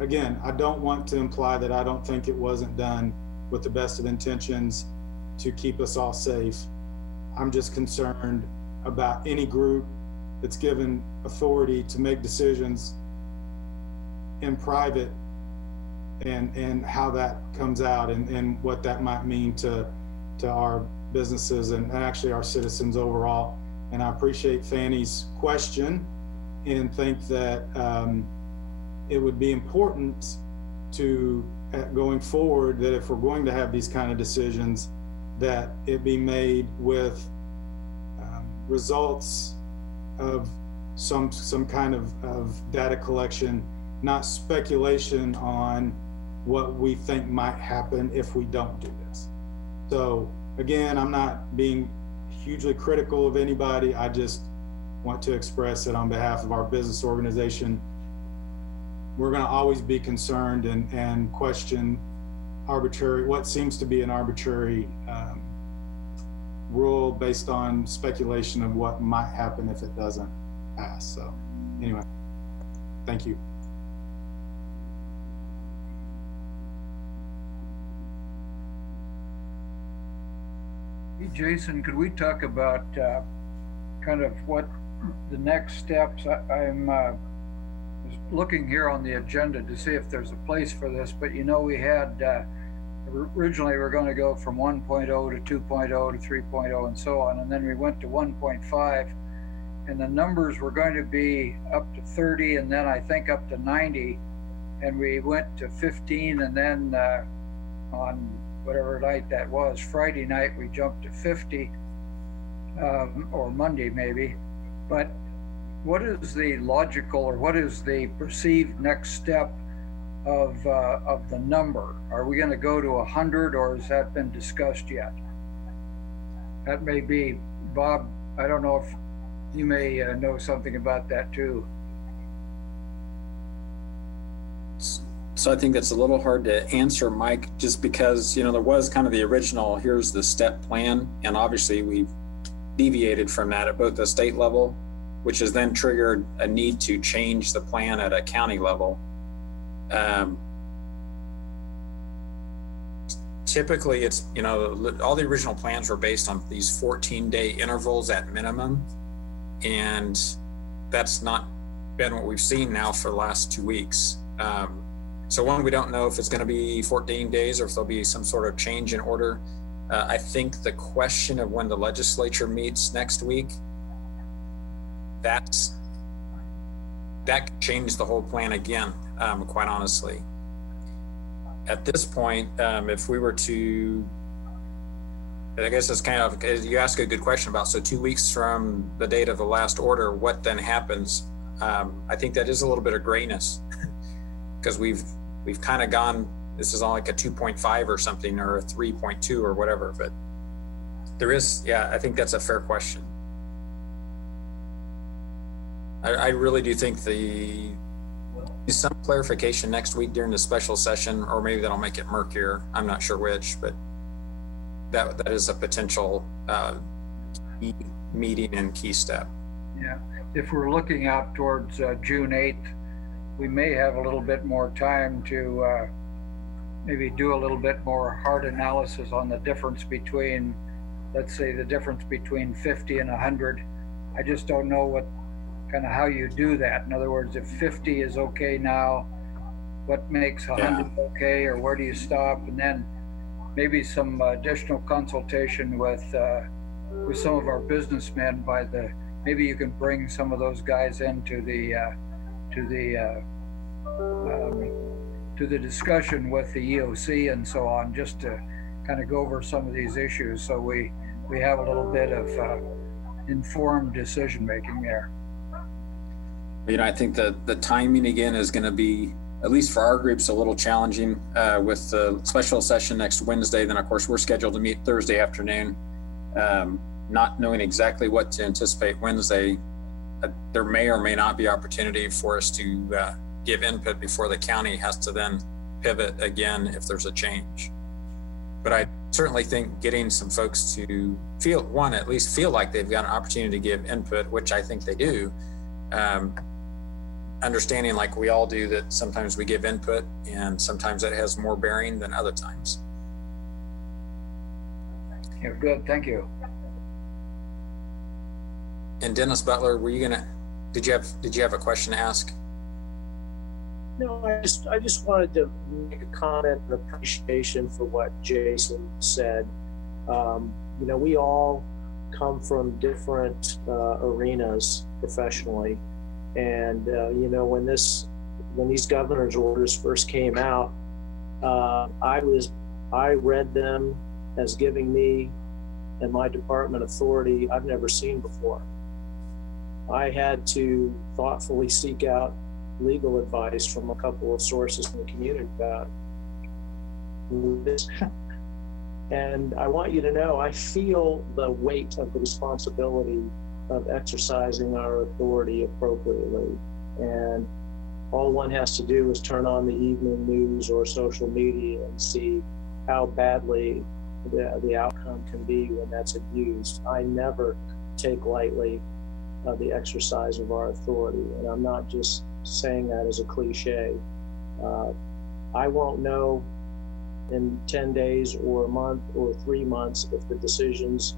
again, I don't want to imply that I don't think it wasn't done with the best of intentions to keep us all safe. I'm just concerned about any group that's given authority to make decisions in private and how that comes out and what that might mean to our businesses and actually our citizens overall. And I appreciate Fanny's question and think that it would be important to, going forward, that if we're going to have these kind of decisions, that it be made with results of some kind of data collection, not speculation on what we think might happen if we don't do this. So again, I'm not being hugely critical of anybody. I just want to express that on behalf of our business organization, we're going to always be concerned and question what seems to be an arbitrary rule based on speculation of what might happen if it doesn't pass. So anyway, thank you. Hey, Jason, could we talk about kind of what the next steps. I'm looking here on the agenda to see if there's a place for this, but you know, we had originally we're going to go from 1.0 to 2.0 to 3.0 and so on, and then we went to 1.5, and the numbers were going to be up to 30 and then I think up to 90, and we went to 15, and then on whatever night that was, Friday night, we jumped to 50, or Monday maybe. But what is the logical, or what is the perceived next step of the number? Are we going to go to 100, or has that been discussed yet? That may be, Bob, I don't know if you may know something about that too. So I think that's a little hard to answer, Mike, just because, you know, there was kind of the original, here's the step plan. And obviously we've deviated from that at both the state level, which has then triggered a need to change the plan at a county level. Typically it's, you know, all the original plans were based on these 14-day intervals at minimum. And that's not been what we've seen now for the last 2 weeks. So one, we don't know if it's going to be 14 days or if there'll be some sort of change in order. I think the question of when the legislature meets next week, that could change the whole plan again, quite honestly. At this point, if we were to, I guess it's kind of, you ask a good question about, so 2 weeks from the date of the last order, what then happens? I think that is a little bit of grayness because we've kind of gone, this is on like a 2.5 or something, or a 3.2 or whatever, but there is, yeah, I think that's a fair question. I really do think some clarification next week during the special session, or maybe that'll make it murkier. I'm not sure which, but that is a potential key meeting and key step. Yeah, if we're looking out towards June 8th, we may have a little bit more time to maybe do a little bit more hard analysis on the difference between, let's say, the difference between 50 and 100. I just don't know what kind of how you do that. In other words, if 50 is okay now, what makes 100 okay, or where do you stop? And then maybe some additional consultation with some of our businessmen. Maybe you can bring some of those guys into to the discussion with the EOC and so on, just to kind of go over some of these issues, so we have a little bit of informed decision making there. You know, I think that the timing again is going to be, at least for our groups, a little challenging with the special session next Wednesday. Then of course we're scheduled to meet Thursday afternoon. Not knowing exactly what to anticipate Wednesday, there may or may not be opportunity for us to give input before the county has to then pivot again if there's a change. But I certainly think getting some folks to at least feel like they've got an opportunity to give input, which I think they do, understanding like we all do that sometimes we give input and sometimes it has more bearing than other times. Yeah, good, thank you. And Dennis Butler, did you have a question to ask? No, I just wanted to make a comment and appreciation for what Jason said. You know, we all come from different arenas professionally, and you know, when these governor's orders first came out, I read them as giving me and my department authority I've never seen before. I had to thoughtfully seek out legal advice from a couple of sources in the community about this. And I want you to know, I feel the weight of the responsibility of exercising our authority appropriately. And all one has to do is turn on the evening news or social media and see how badly the outcome can be when that's abused. I never take lightly the exercise of our authority. And I'm not just saying that as a cliche. I won't know in 10 days or a month or 3 months if the decisions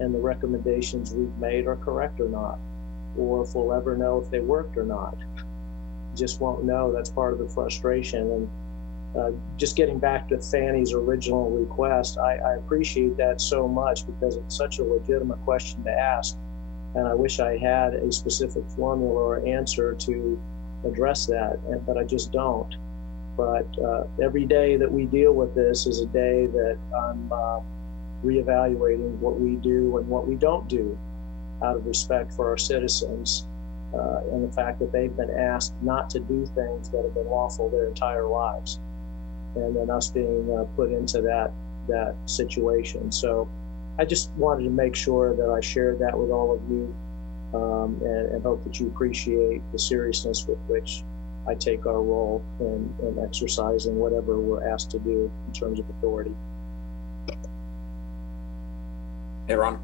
and the recommendations we've made are correct or not, or if we'll ever know if they worked or not. Just won't know. That's part of the frustration. And just getting back to Fanny's original request, I appreciate that so much because it's such a legitimate question to ask. And I wish I had a specific formula or answer to address that, but I just don't. But every day that we deal with this is a day that I'm reevaluating what we do and what we don't do out of respect for our citizens, and the fact that they've been asked not to do things that have been lawful their entire lives, and then us being put into that situation. So I just wanted to make sure that I shared that with all of you, and hope that you appreciate the seriousness with which I take our role in exercising whatever we're asked to do in terms of authority. Hey, Ron.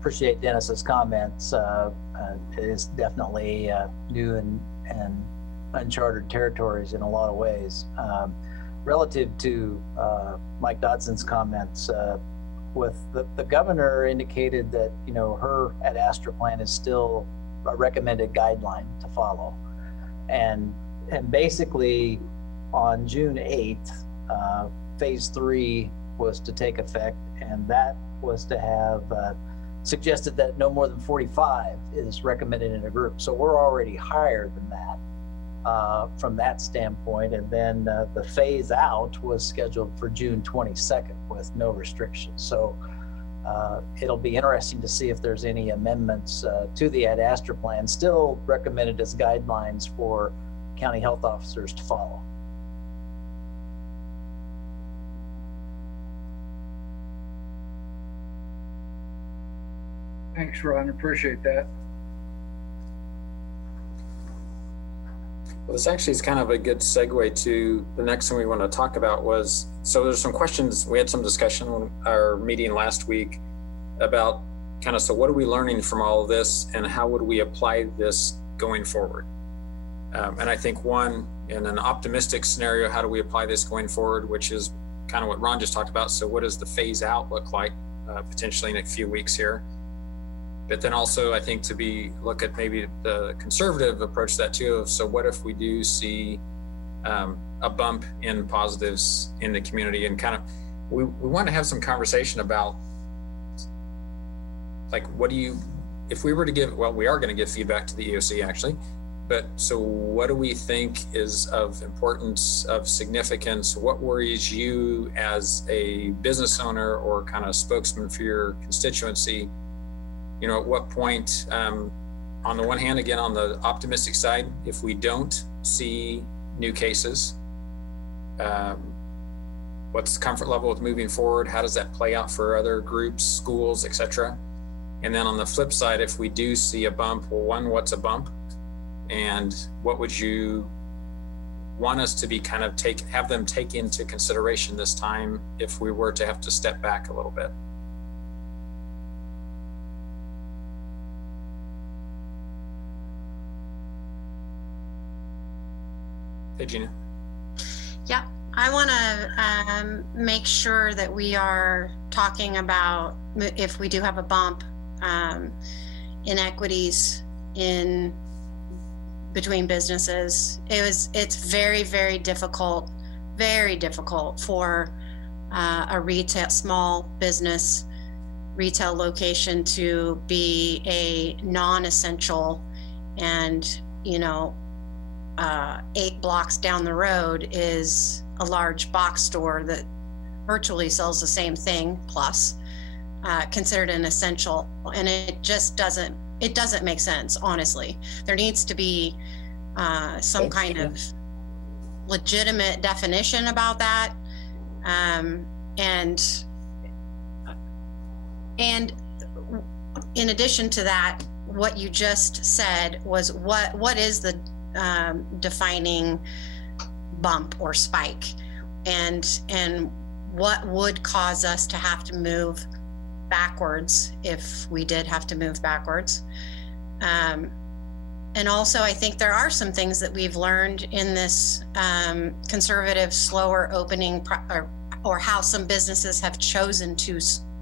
Appreciate Dennis's comments. It is definitely new and uncharted territories in a lot of ways. Relative to Mike Dodson's comments, with the governor indicated that, you know, her ad astra plan is still a recommended guideline to follow. And basically on June 8th, phase 3 was to take effect, and that was to have suggested that no more than 45 is recommended in a group. So we're already higher than that from that standpoint. And then the phase out was scheduled for June 22nd with no restrictions. So it'll be interesting to see if there's any amendments to the ad astra plan, still recommended as guidelines for county health officers to follow. Thanks, Ron. Appreciate that. Well, this actually is kind of a good segue to the next thing we want to talk about was, so there's some questions, we had some discussion on our meeting last week about kind of, so what are we learning from all of this and how would we apply this going forward? And I think one, in an optimistic scenario, how do we apply this going forward, which is kind of what Ron just talked about. So what does the phase out look like potentially in a few weeks here? But then also, I think look at maybe the conservative approach to that too. So what if we do see a bump in positives in the community, and kind of, we want to have some conversation about, like, if we were to give, well, we are going to give feedback to the EOC actually, but so what do we think is of importance, of significance? What worries you as a business owner or kind of spokesman for your constituency? You know, at what point, on the one hand, again, on the optimistic side, if we don't see new cases, what's the comfort level with moving forward? How does that play out for other groups, schools, et cetera? And then on the flip side, if we do see a bump, well, one, what's a bump? And what would you want us to be kind of have them take into consideration this time if we were to have to step back a little bit? Hey, Gina. Yeah, I want to make sure that we are talking about, if we do have a bump, inequities in between businesses. It's very, very difficult for a small business retail location to be a non-essential, and 8 blocks down the road is a large box store that virtually sells the same thing plus, considered an essential, and it just doesn't make sense. Honestly, there needs to be some kind of legitimate definition about that, and in addition to that, what you just said was what is the defining bump or spike, and what would cause us to have to move backwards if we did have to move backwards. And also, I think there are some things that we've learned in this conservative, slower opening, or how some businesses have chosen to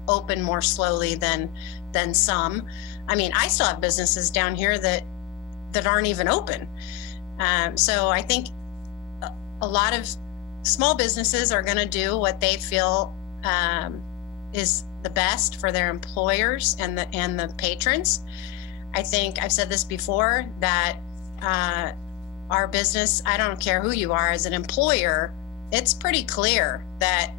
open more slowly than some. I mean, I still have businesses down here that aren't even open. So I think a lot of small businesses are going to do what they feel is the best for their employers and the patrons. I think I've said this before, that our business, I don't care who you are as an employer, it's pretty clear that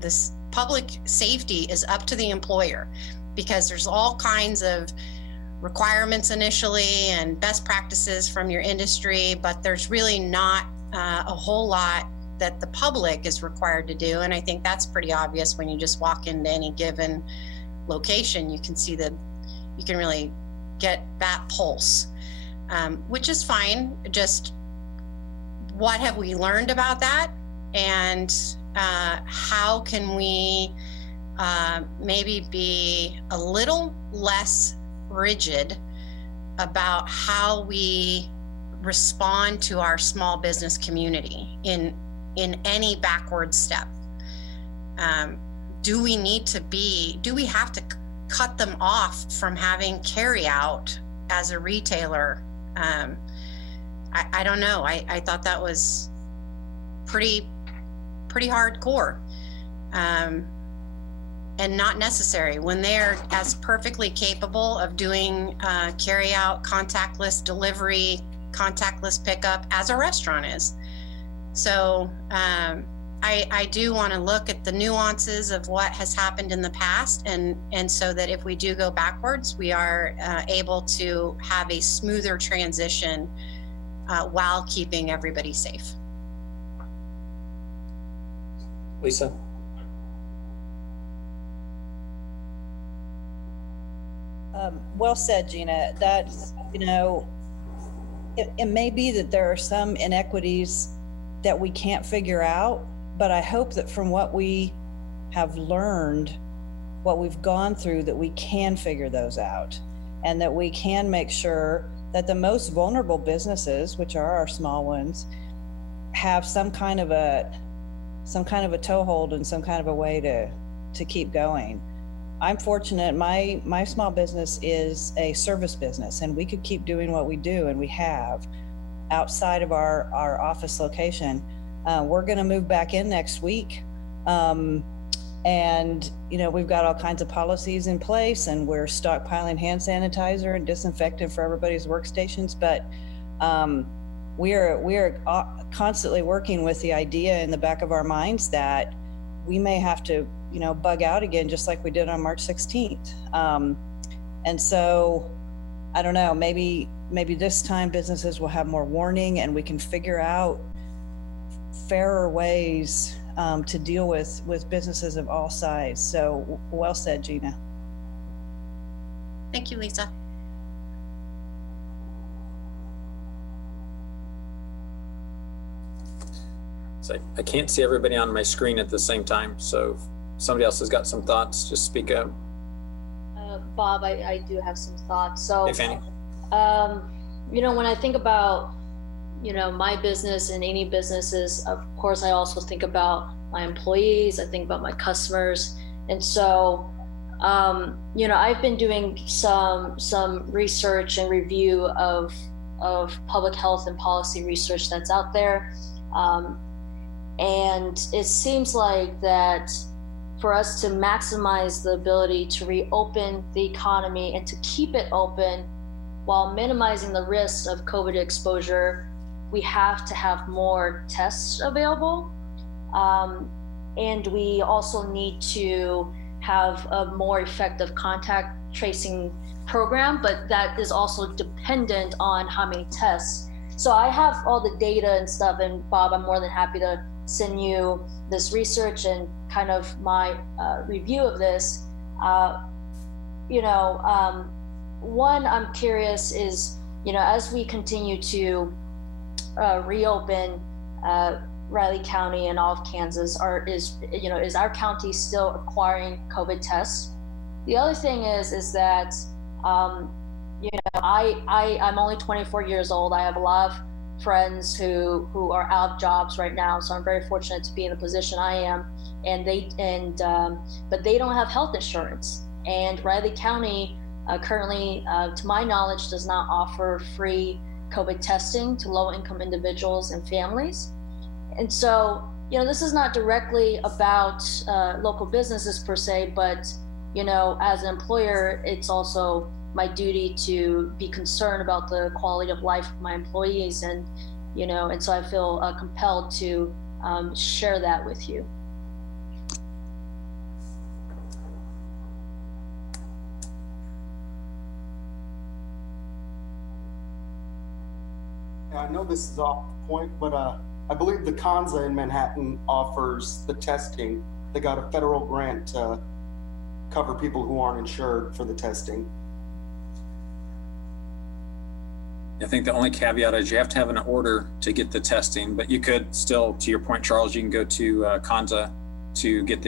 this public safety is up to the employer, because there's all kinds of requirements initially and best practices from your industry, but there's really not a whole lot that the public is required to do. And I think that's pretty obvious when you just walk into any given location. You can see that you can really get that pulse, which is fine. Just what have we learned about that? And how can we maybe be a little less rigid about how we respond to our small business community in any backward step? Do we have to cut them off from having carry out as a retailer? I don't know. I thought that was pretty hardcore, and not necessary when they're as perfectly capable of doing carry out, contactless delivery, contactless pickup as a restaurant is. So I do want to look at the nuances of what has happened in the past, and so that if we do go backwards, we are able to have a smoother transition while keeping everybody safe. Lisa? Well said, Gina. That's, it may be that there are some inequities that we can't figure out, but I hope that from what we have learned, what we've gone through, that we can figure those out, and that we can make sure that the most vulnerable businesses, which are our small ones, have some kind of a toehold and some kind of a way to keep going. I'm fortunate, my small business is a service business, and we could keep doing what we do, and we have, outside of our office location. We're going to move back in next week. And, we've got all kinds of policies in place, and we're stockpiling hand sanitizer and disinfectant for everybody's workstations. But we are constantly working with the idea in the back of our minds that we may have to, bug out again, just like we did on March 16th. And so, I don't know, maybe this time businesses will have more warning, and we can figure out fairer ways to deal with businesses of all sizes. So well said, Gina. Thank you, Lisa. So I can't see everybody on my screen at the same time. So if somebody else has got some thoughts, just speak up. Bob, I do have some thoughts. So, hey, Fanny. When I think about, my business and any businesses, of course, I also think about my employees. I think about my customers. And so, I've been doing some research and review of public health and policy research that's out there. And it seems like that for us to maximize the ability to reopen the economy and to keep it open while minimizing the risks of COVID exposure, we have to have more tests available. And we also need to have a more effective contact tracing program, but that is also dependent on how many tests. So I have all the data and stuff, and Bob, I'm more than happy to send you this research and kind of my review of this. One, I'm curious is, as we continue to reopen Riley County and all of Kansas, is our county still acquiring COVID tests? The other thing is that, I'm only 24 years old. I have a lot of friends who are out of jobs right now. So I'm very fortunate to be in the position I am, but they don't have health insurance. And Riley County currently, to my knowledge, does not offer free COVID testing to low-income individuals and families. And so, this is not directly about local businesses per se, but, as an employer, it's also my duty to be concerned about the quality of life of my employees. And, and so I feel compelled to share that with you. I know this is off point, but I believe the Kanza in Manhattan offers the testing. They got a federal grant to cover people who aren't insured for the testing. I think the only caveat is you have to have an order to get the testing, but you could still, to your point, Charles, you can go to Kanza to get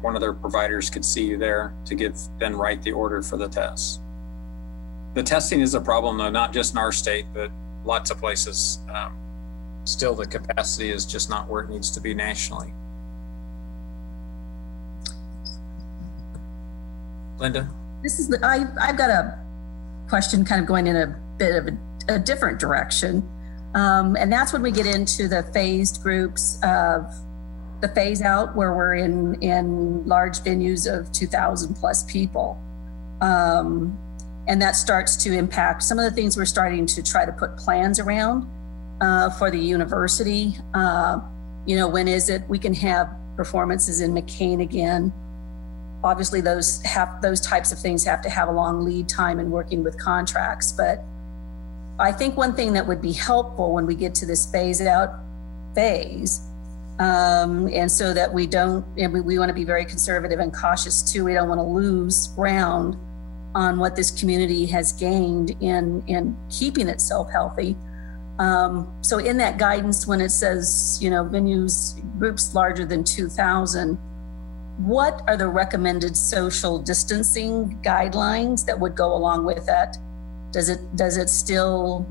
one of their providers could see you there to then write the order for the test. The testing is a problem though, not just in our state, but lots of places. Still the capacity is just not where it needs to be nationally. Linda? I've got a question kind of going in a bit of a different direction. And that's when we get into the phased groups of the phase out where we're in large venues of 2,000 plus people. And that starts to impact some of the things we're starting to try to put plans around for the university. When is it we can have performances in McCain again? Obviously those types of things have to have a long lead time in working with contracts. But I think one thing that would be helpful when we get to this phase out phase, and so that we don't, and we want to be very conservative and cautious too. We don't want to lose ground on what this community has gained in keeping itself healthy. So in that guidance, when it says, venues, groups larger than 2,000, what are the recommended social distancing guidelines that would go along with that? Does it still,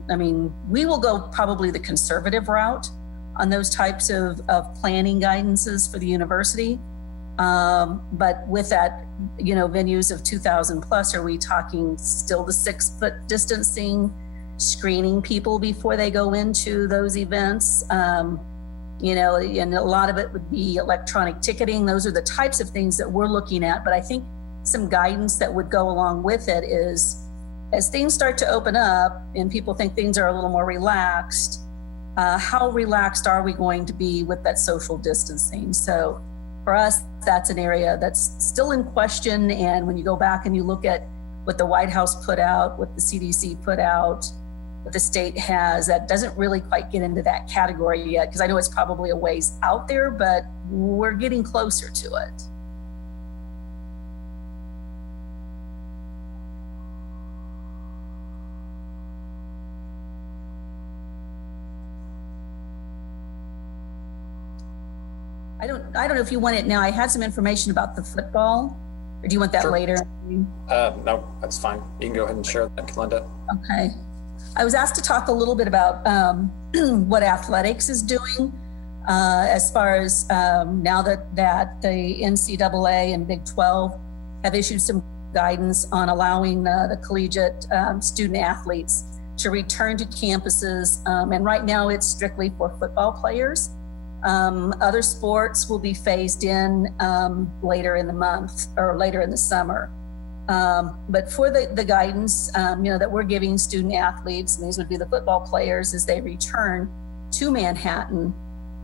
we will go probably the conservative route on those types of planning guidances for the university. But with that, venues of 2,000 plus, are we talking still the 6 foot distancing, screening people before they go into those events? And a lot of it would be electronic ticketing. Those are the types of things that we're looking at. But I think some guidance that would go along with it is, as things start to open up and people think things are a little more relaxed, how relaxed are we going to be with that social distancing? So for us, that's an area that's still in question. And when you go back and you look at what the White House put out, what the CDC put out, what the state has, that doesn't really quite get into that category yet, because I know it's probably a ways out there, but we're getting closer to it. I don't know if you want it now. I had some information about the football, or do you want that later? No, that's fine. You can go ahead and share that, Linda. Okay. I was asked to talk a little bit about what athletics is doing as far as now that the NCAA and Big 12 have issued some guidance on allowing the collegiate student athletes to return to campuses. And right now it's strictly for football players. Other sports will be phased in later in the month or later in the summer. But for the guidance, that we're giving student athletes, and these would be the football players as they return to Manhattan.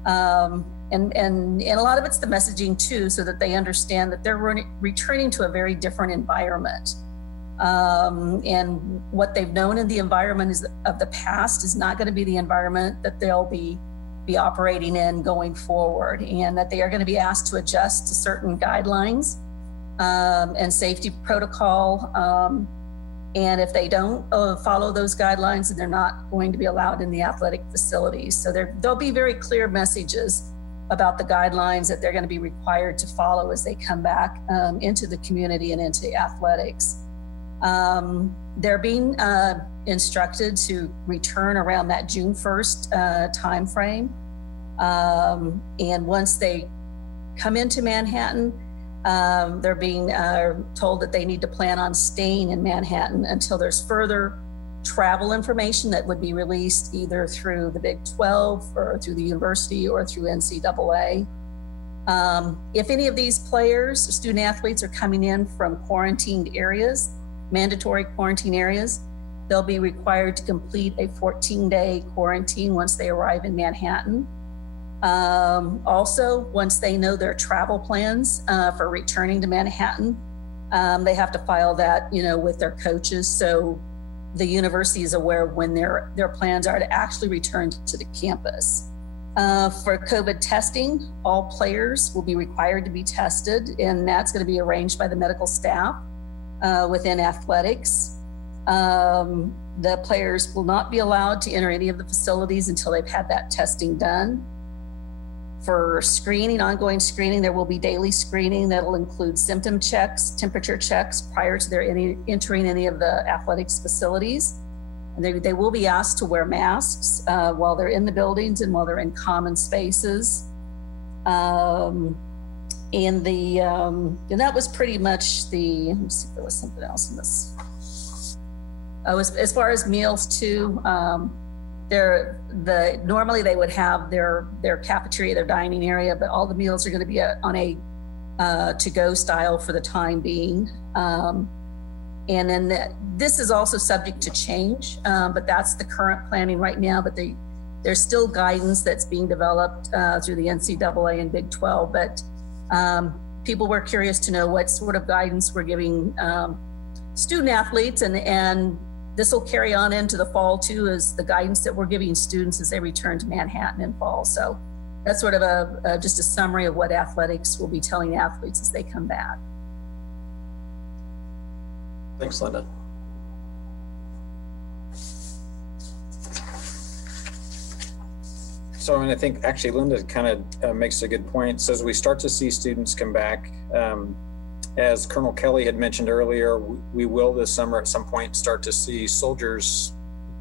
And a lot of it's the messaging too, so that they understand that they're returning to a very different environment. And what they've known in the environment of the past is not going to be the environment that they'll be operating in going forward, and that they are going to be asked to adjust to certain guidelines and safety protocol. And if they don't follow those guidelines, then they're not going to be allowed in the athletic facilities. So there'll be very clear messages about the guidelines that they're going to be required to follow as they come back into the community and into athletics. They're being instructed to return around that June 1st timeframe. And once they come into Manhattan, they're being told that they need to plan on staying in Manhattan until there's further travel information that would be released either through the Big 12 or through the university or through NCAA. If any of these players, student athletes, are coming in from quarantined areas, mandatory quarantine areas, they'll be required to complete a 14-day quarantine once they arrive in Manhattan. Also, once they know their travel plans for returning to Manhattan, they have to file that, with their coaches. So the university is aware of when their plans are to actually return to the campus. For COVID testing, all players will be required to be tested, and that's going to be arranged by the medical staff within athletics. The players will not be allowed to enter any of the facilities until they've had that testing done. For screening, ongoing screening, there will be daily screening that'll include symptom checks, temperature checks prior to their entering any of the athletics facilities. And they will be asked to wear masks while they're in the buildings and while they're in common spaces. And that was pretty much let me see if there was something else in this. As far as meals too, normally they would have their cafeteria, their dining area, but all the meals are going to be on a to-go style for the time being. And then this is also subject to change, but that's the current planning right now. But there's still guidance that's being developed through the NCAA and Big 12. But people were curious to know what sort of guidance we're giving student athletes, and this will carry on into the fall too, as the guidance that we're giving students as they return to Manhattan in fall. So that's sort of just a summary of what athletics will be telling athletes as they come back. Thanks, Linda. So, and I think actually Linda kind of makes a good point. So as we start to see students come back, as Colonel Kelly had mentioned earlier, we will this summer at some point start to see soldiers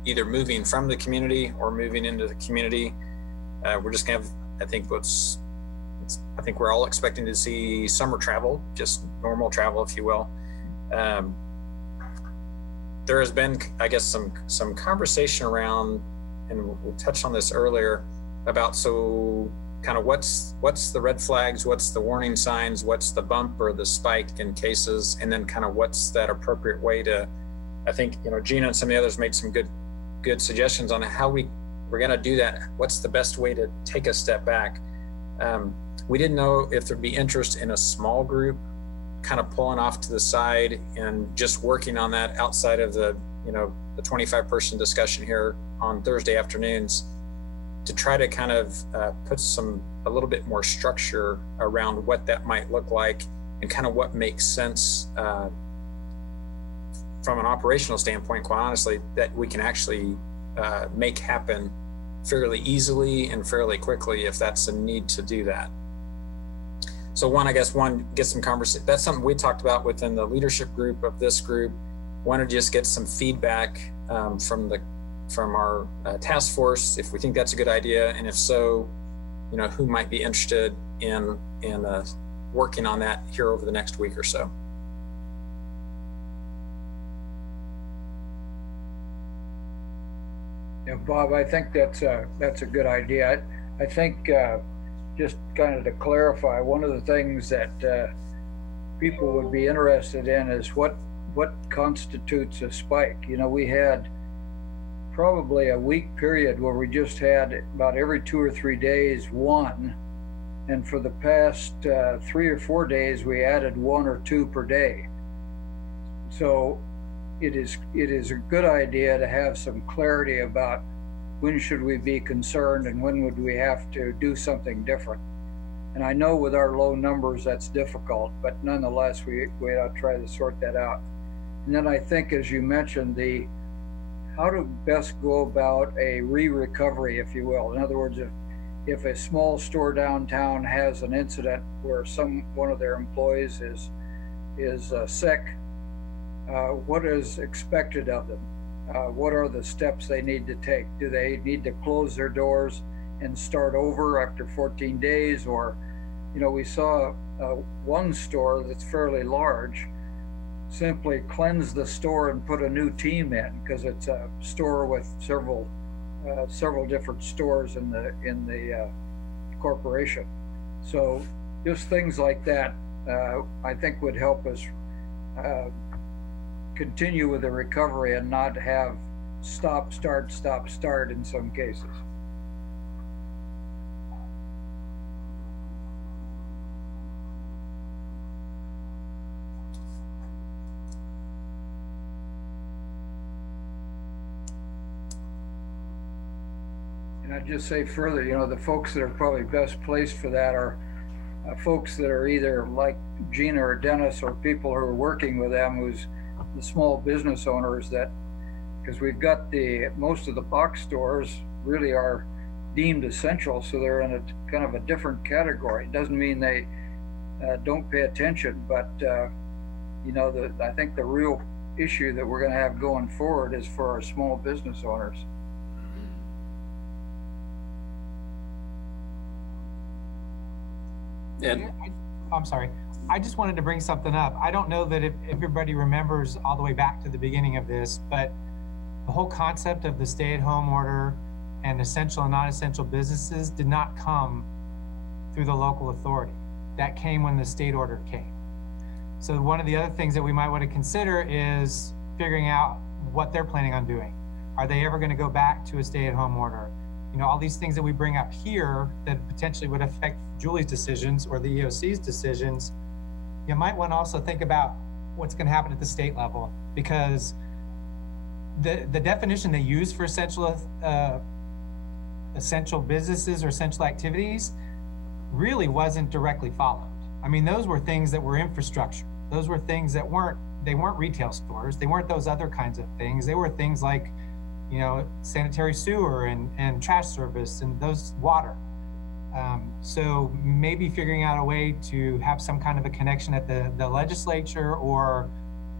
either moving from the community or moving into the community. We're just gonna have, I think we're all expecting to see summer travel, just normal travel, if you will. There has been, I guess, some conversation around, and we touched on this earlier, about kind of what's the red flags, what's the warning signs, what's the bump or the spike in cases, and then kind of what's that appropriate way to, I think, Gina and some of the others made some good suggestions on how we're going to do that. What's the best way to take a step back? We didn't know if there'd be interest in a small group kind of pulling off to the side and just working on that outside of the 25-person discussion here on Thursday afternoons, to try to kind of put a little bit more structure around what that might look like and kind of what makes sense from an operational standpoint, quite honestly, that we can actually make happen fairly easily and fairly quickly if that's a need to do that. So get some conversation. That's something we talked about within the leadership group of this group. Want to just get some feedback from our task force, if we think that's a good idea, and if so, who might be interested in working on that here over the next week or so. Yeah, Bob, I think that's a good idea. I think just kind of to clarify, one of the things that people would be interested in is what constitutes a spike. We had probably a week period where we just had about every 2 or 3 days one, and for the past 3 or 4 days we added 1 or 2 per day. So it is a good idea to have some clarity about when should we be concerned and when would we have to do something different. And I know with our low numbers that's difficult, but nonetheless we ought to try to sort that out. And then I think, as you mentioned, how to best go about a re-recovery, if you will. In other words, if a small store downtown has an incident where one of their employees is sick, what is expected of them? What are the steps they need to take? Do they need to close their doors and start over after 14 days? Or, we saw one store that's fairly large simply cleanse the store and put a new team in, because it's a store with several different stores in the corporation. So just things like that, I think would help us continue with the recovery and not have stop, start in some cases. And I'd just say further, the folks that are probably best placed for that are folks that are either like Gina or Dennis, or people who are working with them, who's the small business owners, that, because we've got most of the box stores really are deemed essential, so they're in a kind of a different category. It doesn't mean they don't pay attention, but I think the real issue that we're going to have going forward is for our small business owners. Ed? I'm sorry. I just wanted to bring something up. I don't know that if everybody remembers all the way back to the beginning of this, but the whole concept of the stay-at-home order and essential and non-essential businesses did not come through the local authority. That came when the state order came. So one of the other things that we might want to consider is figuring out what they're planning on doing. Are they ever going to go back to a stay-at-home order? All these things that we bring up here that potentially would affect Julie's decisions or the EOC's decisions, you might want to also think about what's going to happen at the state level, because the definition they use for essential businesses or essential activities really wasn't directly followed. I mean, those were things that were infrastructure. Those were things that weren't retail stores. They weren't those other kinds of things. They were things like, sanitary sewer and trash service and those water. So maybe figuring out a way to have some kind of a connection at the legislature or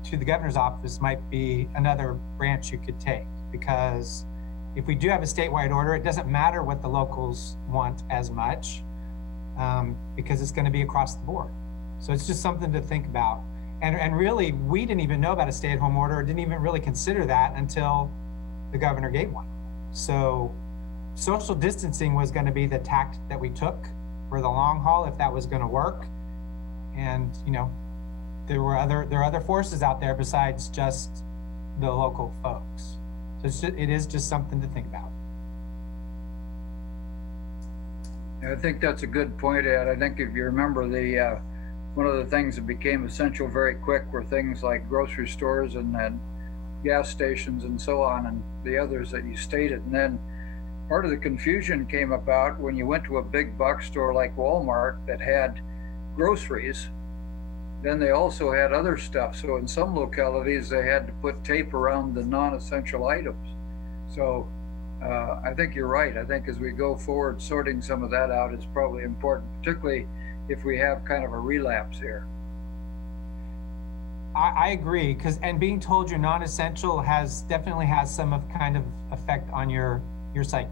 to the governor's office might be another branch you could take, because if we do have a statewide order, it doesn't matter what the locals want as much, because it's going to be across the board. So it's just something to think about. And really, we didn't even know about a stay-at-home order, or didn't even really consider that until the governor gave one. So social distancing was going to be the tact that we took for the long haul, if that was going to work. And there are other forces out there besides just the local folks. So it is just something to think about. I think that's a good point, Ed. I think if you remember, one of the things that became essential very quick were things like grocery stores and gas stations and so on, and the others that you stated. And then part of the confusion came about when you went to a big box store like Walmart that had groceries. Then they also had other stuff. So in some localities, they had to put tape around the non-essential items. So I think you're right. I think as we go forward, sorting some of that out is probably important, particularly if we have kind of a relapse here. I agree, and being told you're non-essential definitely has some kind of effect on your psyche.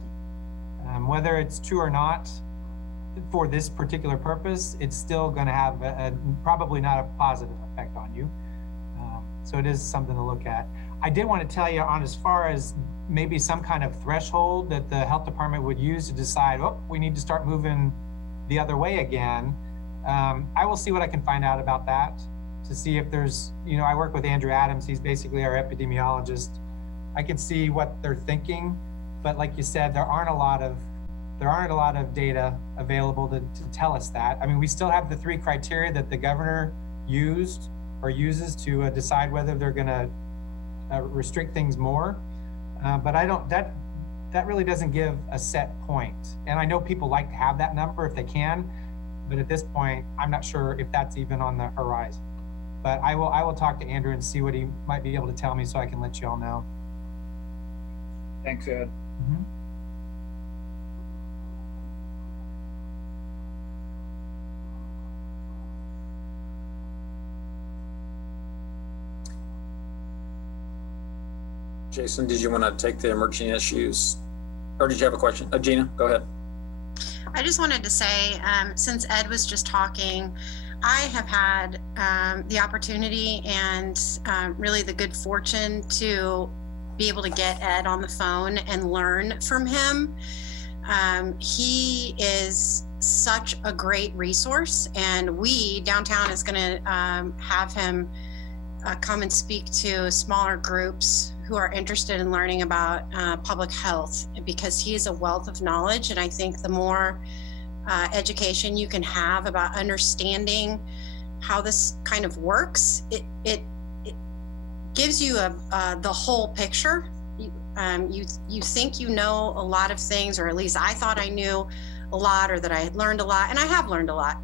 Whether it's true or not, for this particular purpose, it's still going to have probably not a positive effect on you. So it is something to look at. I did want to tell you on as far as maybe some kind of threshold that the health department would use to decide, we need to start moving the other way again. I will see what I can find out about that, to see if there's, I work with Andrew Adams. He's basically our epidemiologist. I can see what they're thinking, but like you said, there aren't a lot of data available to tell us that. I mean, we still have the 3 criteria that the governor used or uses to decide whether they're going to restrict things more. But that really doesn't give a set point. And I know people like to have that number if they can, but at this point, I'm not sure if that's even on the horizon. But I will talk to Andrew and see what he might be able to tell me, so I can let you all know. Thanks, Ed. Mm-hmm. Jason, did you want to take the emerging issues? Or did you have a question? Gina, go ahead. I just wanted to say, since Ed was just talking, I have had the opportunity and really the good fortune to be able to get Ed on the phone and learn from him. He is such a great resource, and downtown is going to have him come and speak to smaller groups who are interested in learning about public health, because he is a wealth of knowledge. And I think the more education you can have about understanding how this kind of works, it gives you the whole picture. You think you know a lot of things, or at least I thought I knew a lot, or that I had learned a lot, and I have learned a lot.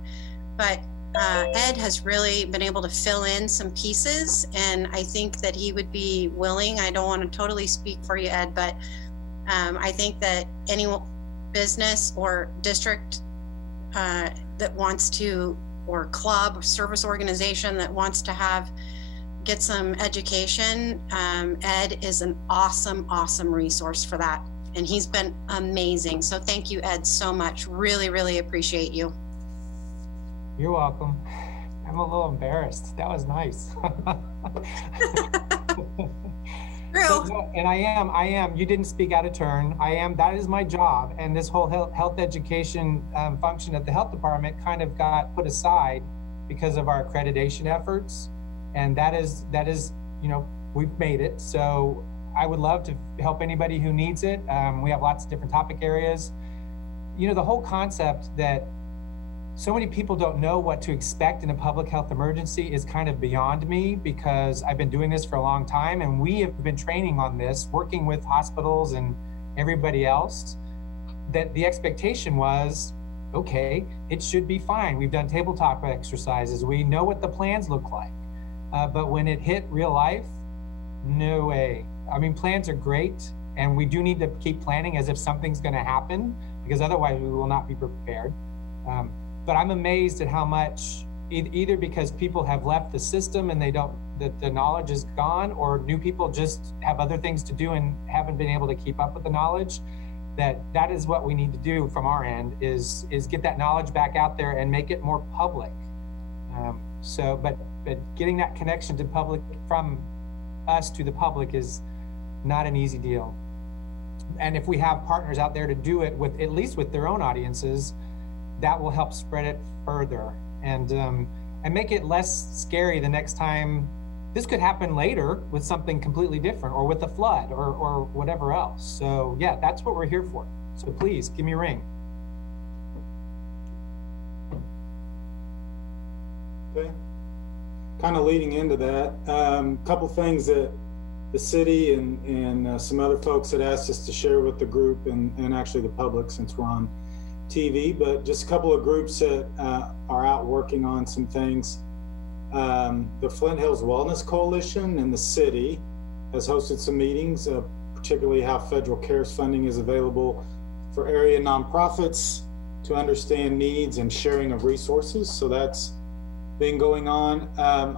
But Ed has really been able to fill in some pieces, and I think that he would be willing. I don't want to totally speak for you, Ed, but I think that any business or district that wants to, or club or service organization that wants to get some education, Ed is an awesome resource for that. And he's been amazing. So thank you, Ed, so much. Really, really appreciate you. You're welcome. I'm a little embarrassed. That was nice. True. And I am. You didn't speak out of turn. That is my job. And this whole health education function at the health department kind of got put aside because of our accreditation efforts. And that is, we've made it. So I would love to help anybody who needs it. We have lots of different topic areas. The whole concept that so many people don't know what to expect in a public health emergency is kind of beyond me, because I've been doing this for a long time, and we have been training on this, working with hospitals and everybody else, that the expectation was, okay, it should be fine. We've done tabletop exercises. We know what the plans look like. But when it hit real life, no way. I mean, plans are great, and we do need to keep planning as if something's going to happen, because otherwise we will not be prepared. But I'm amazed at how much, either because people have left the system and the knowledge is gone, or new people just have other things to do and haven't been able to keep up with the knowledge, that is what we need to do from our end, is get that knowledge back out there and make it more public. But getting that connection to public, from us to the public, is not an easy deal. And if we have partners out there to do it with, at least with their own audiences, that will help spread it further and make it less scary the next time. This could happen later with something completely different, or with a flood, or whatever else. So yeah, that's what we're here for. So please give me a ring. Okay. Kind of leading into that, couple things that the city and some other folks had asked us to share with the group and actually the public, since we're on TV, but just a couple of groups that are out working on some things. The Flint Hills Wellness Coalition and the city has hosted some meetings, particularly how federal CARES funding is available for area nonprofits to understand needs and sharing of resources. So that's been going on.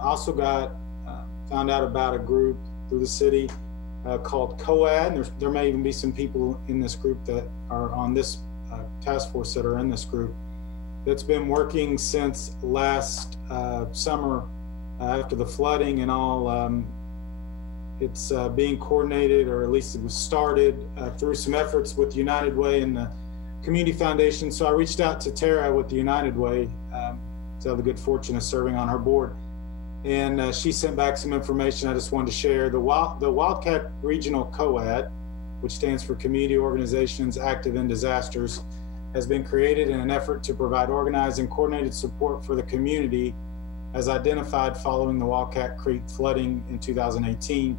Also found out about a group through the city called COAD. And there may even be some people in this group that are on this task force that are in this group, that's been working since last summer after the flooding and all. It's being coordinated, or at least it was started through some efforts with United Way and the Community Foundation. So I reached out to Tara with the United Way, to have the good fortune of serving on her board. And she sent back some information I just wanted to share. The Wildcat Regional COAD, which stands for Community Organizations Active in Disasters, has been created in an effort to provide organized and coordinated support for the community as identified following the Wildcat Creek flooding in 2018.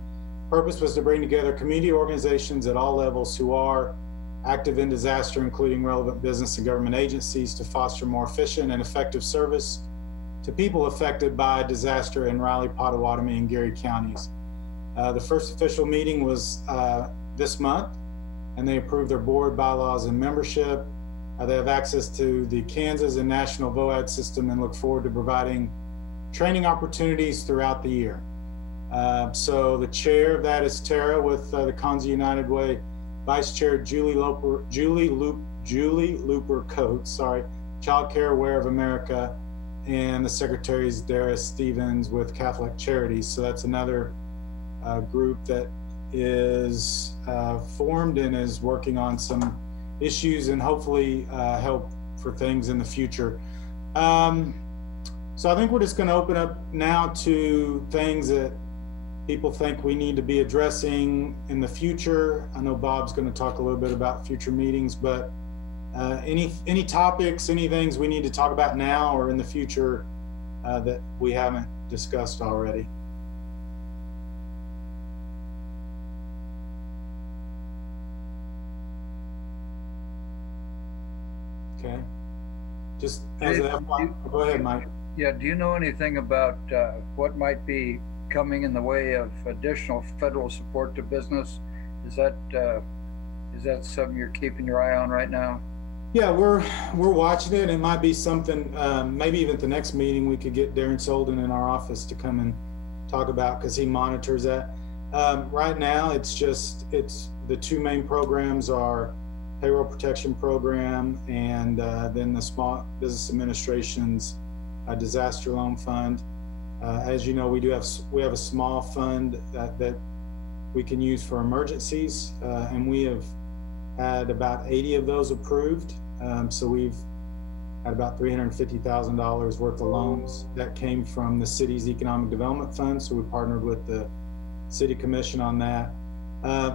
Purpose was to bring together community organizations at all levels who are active in disaster, including relevant business and government agencies, to foster more efficient and effective service to people affected by disaster in Riley, Pottawatomie, and Geary counties. The first official meeting was this month, and they approved their board, bylaws, and membership. They have access to the Kansas and National VOAD system and look forward to providing training opportunities throughout the year. So the chair of that is Tara with the Kanza United Way, Vice Chair Julie Looper Coates, Child Care Aware of America, and the secretary is Dara Stevens with Catholic Charities. So that's another group that is formed and is working on some issues and hopefully help for things in the future. So I think we're just going to open up now to things that people think we need to be addressing in the future. I know Bob's going to talk a little bit about future meetings, but any topics, any things we need to talk about now or in the future that we haven't discussed already? Okay. Just as a go ahead, Mike. Yeah, do you know anything about what might be coming in the way of additional federal support to business? Is that something you're keeping your eye on right now? Yeah, we're watching it. It might be something, maybe even at the next meeting we could get Darren Solden in our office to come and talk about, because he monitors that. Right now, it's the two main programs are Payroll Protection Program and then the Small Business Administration's Disaster Loan Fund. As you know, we have a small fund that we can use for emergencies, and we have had about 80 of those approved. So we've had about $350,000 worth of loans that came from the city's Economic Development Fund. So we partnered with the City Commission on that.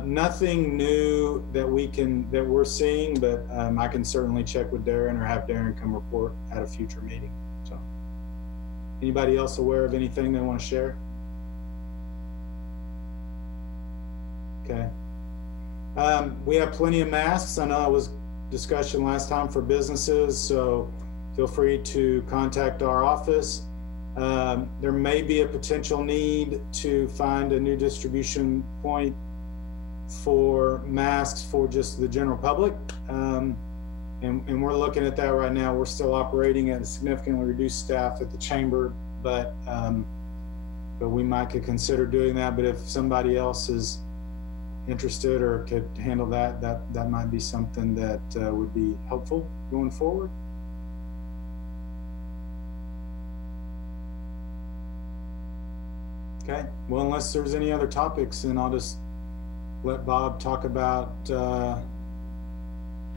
Nothing new that we're seeing, but I can certainly check with Darren or have Darren come report at a future meeting. So anybody else aware of anything they want to share? Okay. We have plenty of masks. I know it was discussion last time for businesses, so feel free to contact our office. There may be a potential need to find a new distribution point for masks for just the general public. And we're looking at that right now. We're still operating at a significantly reduced staff at the chamber, but we might could consider doing that. But if somebody else is interested or could handle that might be something that would be helpful going forward. Okay, well, unless there's any other topics, then I'll just let Bob talk about the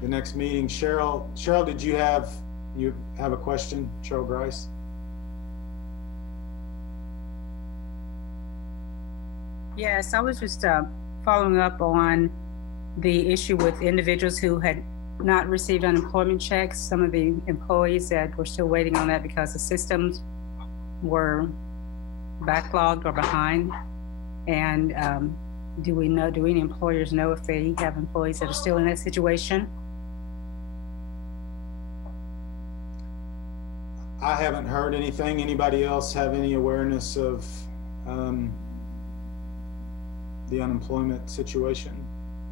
next meeting. Cheryl, did you have a question? Cheryl Grice? Yes, I was just following up on the issue with individuals who had not received unemployment checks. Some of the employees that were still waiting on that because the systems were backlogged or behind. And do any employers know if they have employees that are still in that situation? I haven't heard anything. Anybody else have any awareness of the unemployment situation?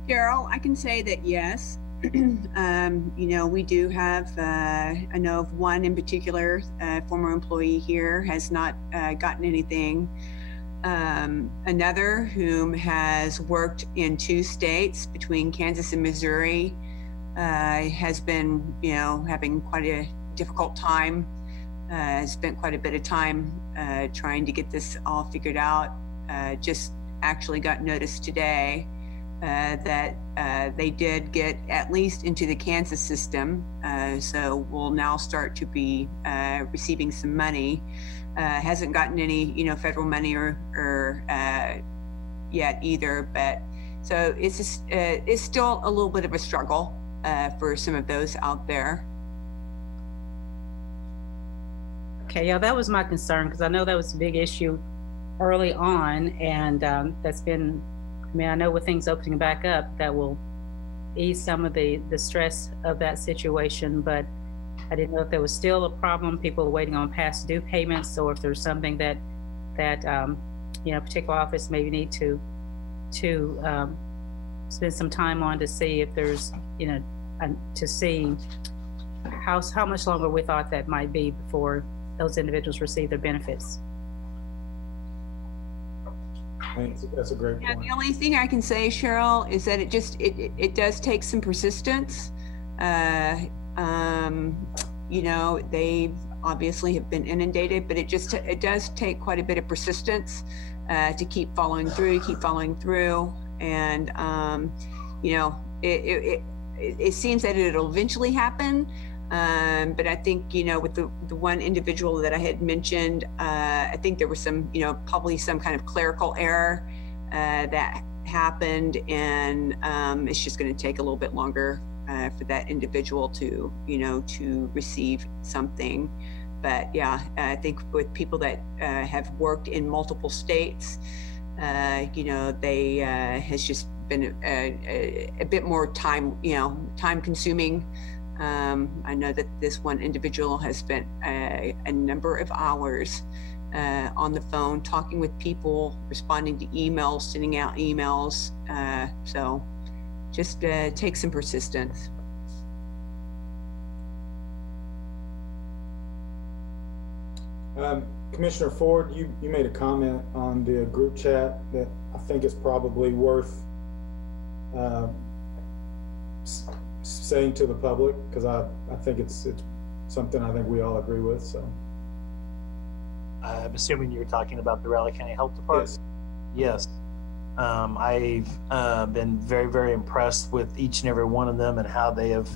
Carol, I can say that yes. We do have, I know of one in particular, former employee here has not gotten anything. Another whom has worked in 2 states between Kansas and Missouri has been, having quite a difficult time, spent quite a bit of time trying to get this all figured out. Just actually got notice today that they did get at least into the Kansas system. So we'll now start to be receiving some money. Hasn't gotten any, federal money or yet either, but so it's just, it's still a little bit of a struggle for some of those out there. Okay, yeah, that was my concern, because I know that was a big issue early on, and that's been, I know with things opening back up, that will ease some of the stress of that situation, but I didn't know if there was still a problem, people waiting on past due payments, or if there's something that a particular office maybe need to spend some time on to see if there's, to see how much longer we thought that might be before those individuals receive their benefits. That's a great point. The only thing I can say, Cheryl, is that it does take some persistence. They obviously have been inundated, but it does take quite a bit of persistence to keep following through. And, it seems that it'll eventually happen. But I think, with the one individual that I had mentioned, I think there was some, probably some kind of clerical error that happened, and it's just going to take a little bit longer for that individual to, to receive something. But yeah, I think with people that have worked in multiple states, they has just been a bit more time, time consuming. I know that this one individual has spent a number of hours on the phone, talking with people, responding to emails, sending out emails. So just take some persistence. Commissioner Ford, you made a comment on the group chat that I think is probably worth saying to the public, because I think it's something I think we all agree with. So I'm assuming you're talking about the Raleigh County Health Department. Yes. I've been very, very impressed with each and every one of them and how they have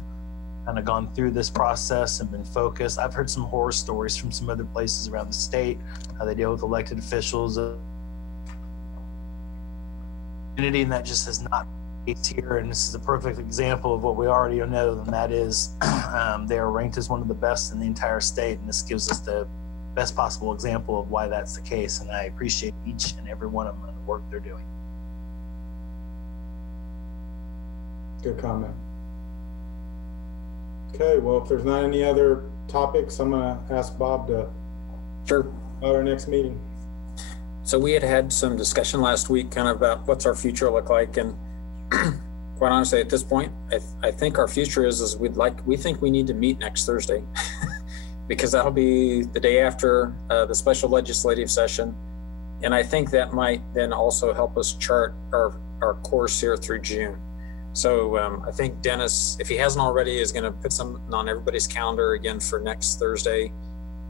kind of gone through this process and been focused. I've heard some horror stories from some other places around the state, how they deal with elected officials, and that just has not been the case here. And this is a perfect example of what we already know, and that is they are ranked as one of the best in the entire state. And this gives us the best possible example of why that's the case. And I appreciate each and every one of them and the work they're doing. Good comment. Okay, well, if there's not any other topics, I'm going to ask Bob to Sure. About our next meeting. So we had some discussion last week kind of about what's our future look like, and quite honestly, at this point, I think our future is we think we need to meet next Thursday because that'll be the day after the special legislative session, and I think that might then also help us chart our course here through June. So I think Dennis, if he hasn't already, is going to put something on everybody's calendar again for next Thursday.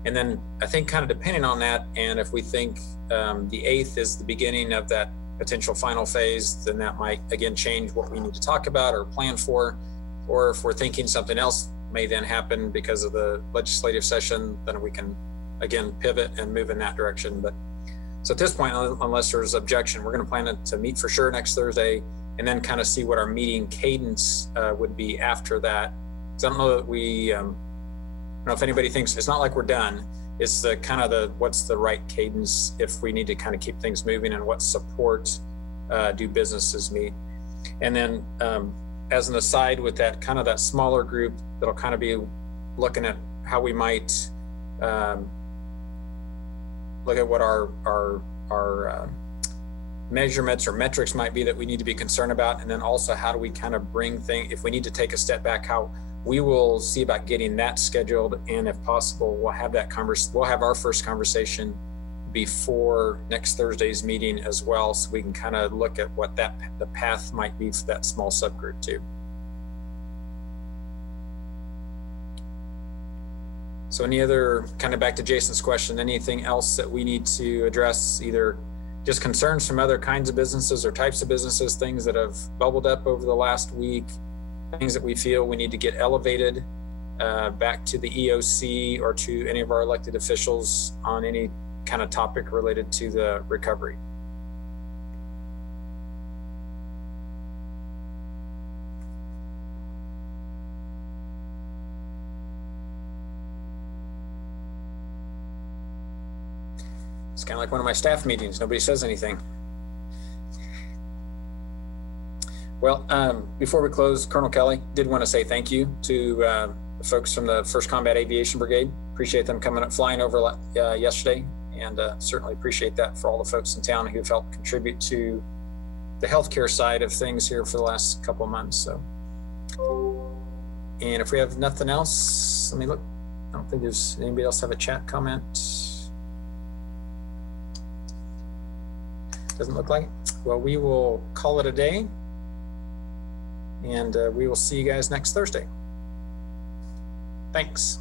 And then I think kind of depending on that, and if we think the 8th is the beginning of that potential final phase, then that might again change what we need to talk about or plan for. Or if we're thinking something else may then happen because of the legislative session, then we can again pivot and move in that direction. But so at this point, unless there's objection, we're going to plan to meet for sure next Thursday, and then kind of see what our meeting cadence would be after that. Because I don't know that I don't know if anybody thinks, it's not like we're done. It's the kind of what's the right cadence if we need to kind of keep things moving, and what support do businesses need. And then as an aside with that kind of that smaller group, that'll kind of be looking at how we might look at what our measurements or metrics might be that we need to be concerned about. And then also how do we kind of bring things, if we need to take a step back, how we will see about getting that scheduled. And if possible, we'll have our first conversation before next Thursday's meeting as well. So we can kind of look at what the path might be for that small subgroup too. So any other, kind of back to Jason's question, anything else that we need to address, either just concerns from other kinds of businesses or types of businesses, things that have bubbled up over the last week, things that we feel we need to get elevated back to the EOC or to any of our elected officials on any kind of topic related to the recovery? It's kind of like one of my staff meetings. Nobody says anything. Well, before we close, Colonel Kelly did want to say thank you to the folks from the 1st Combat Aviation Brigade. Appreciate them coming up, flying over yesterday, and certainly appreciate that for all the folks in town who've helped contribute to the healthcare side of things here for the last couple of months. So, and if we have nothing else, let me look. I don't think there's anybody else have a chat comment. Doesn't look like it. Well, we will call it a day, and we will see you guys next Thursday. Thanks.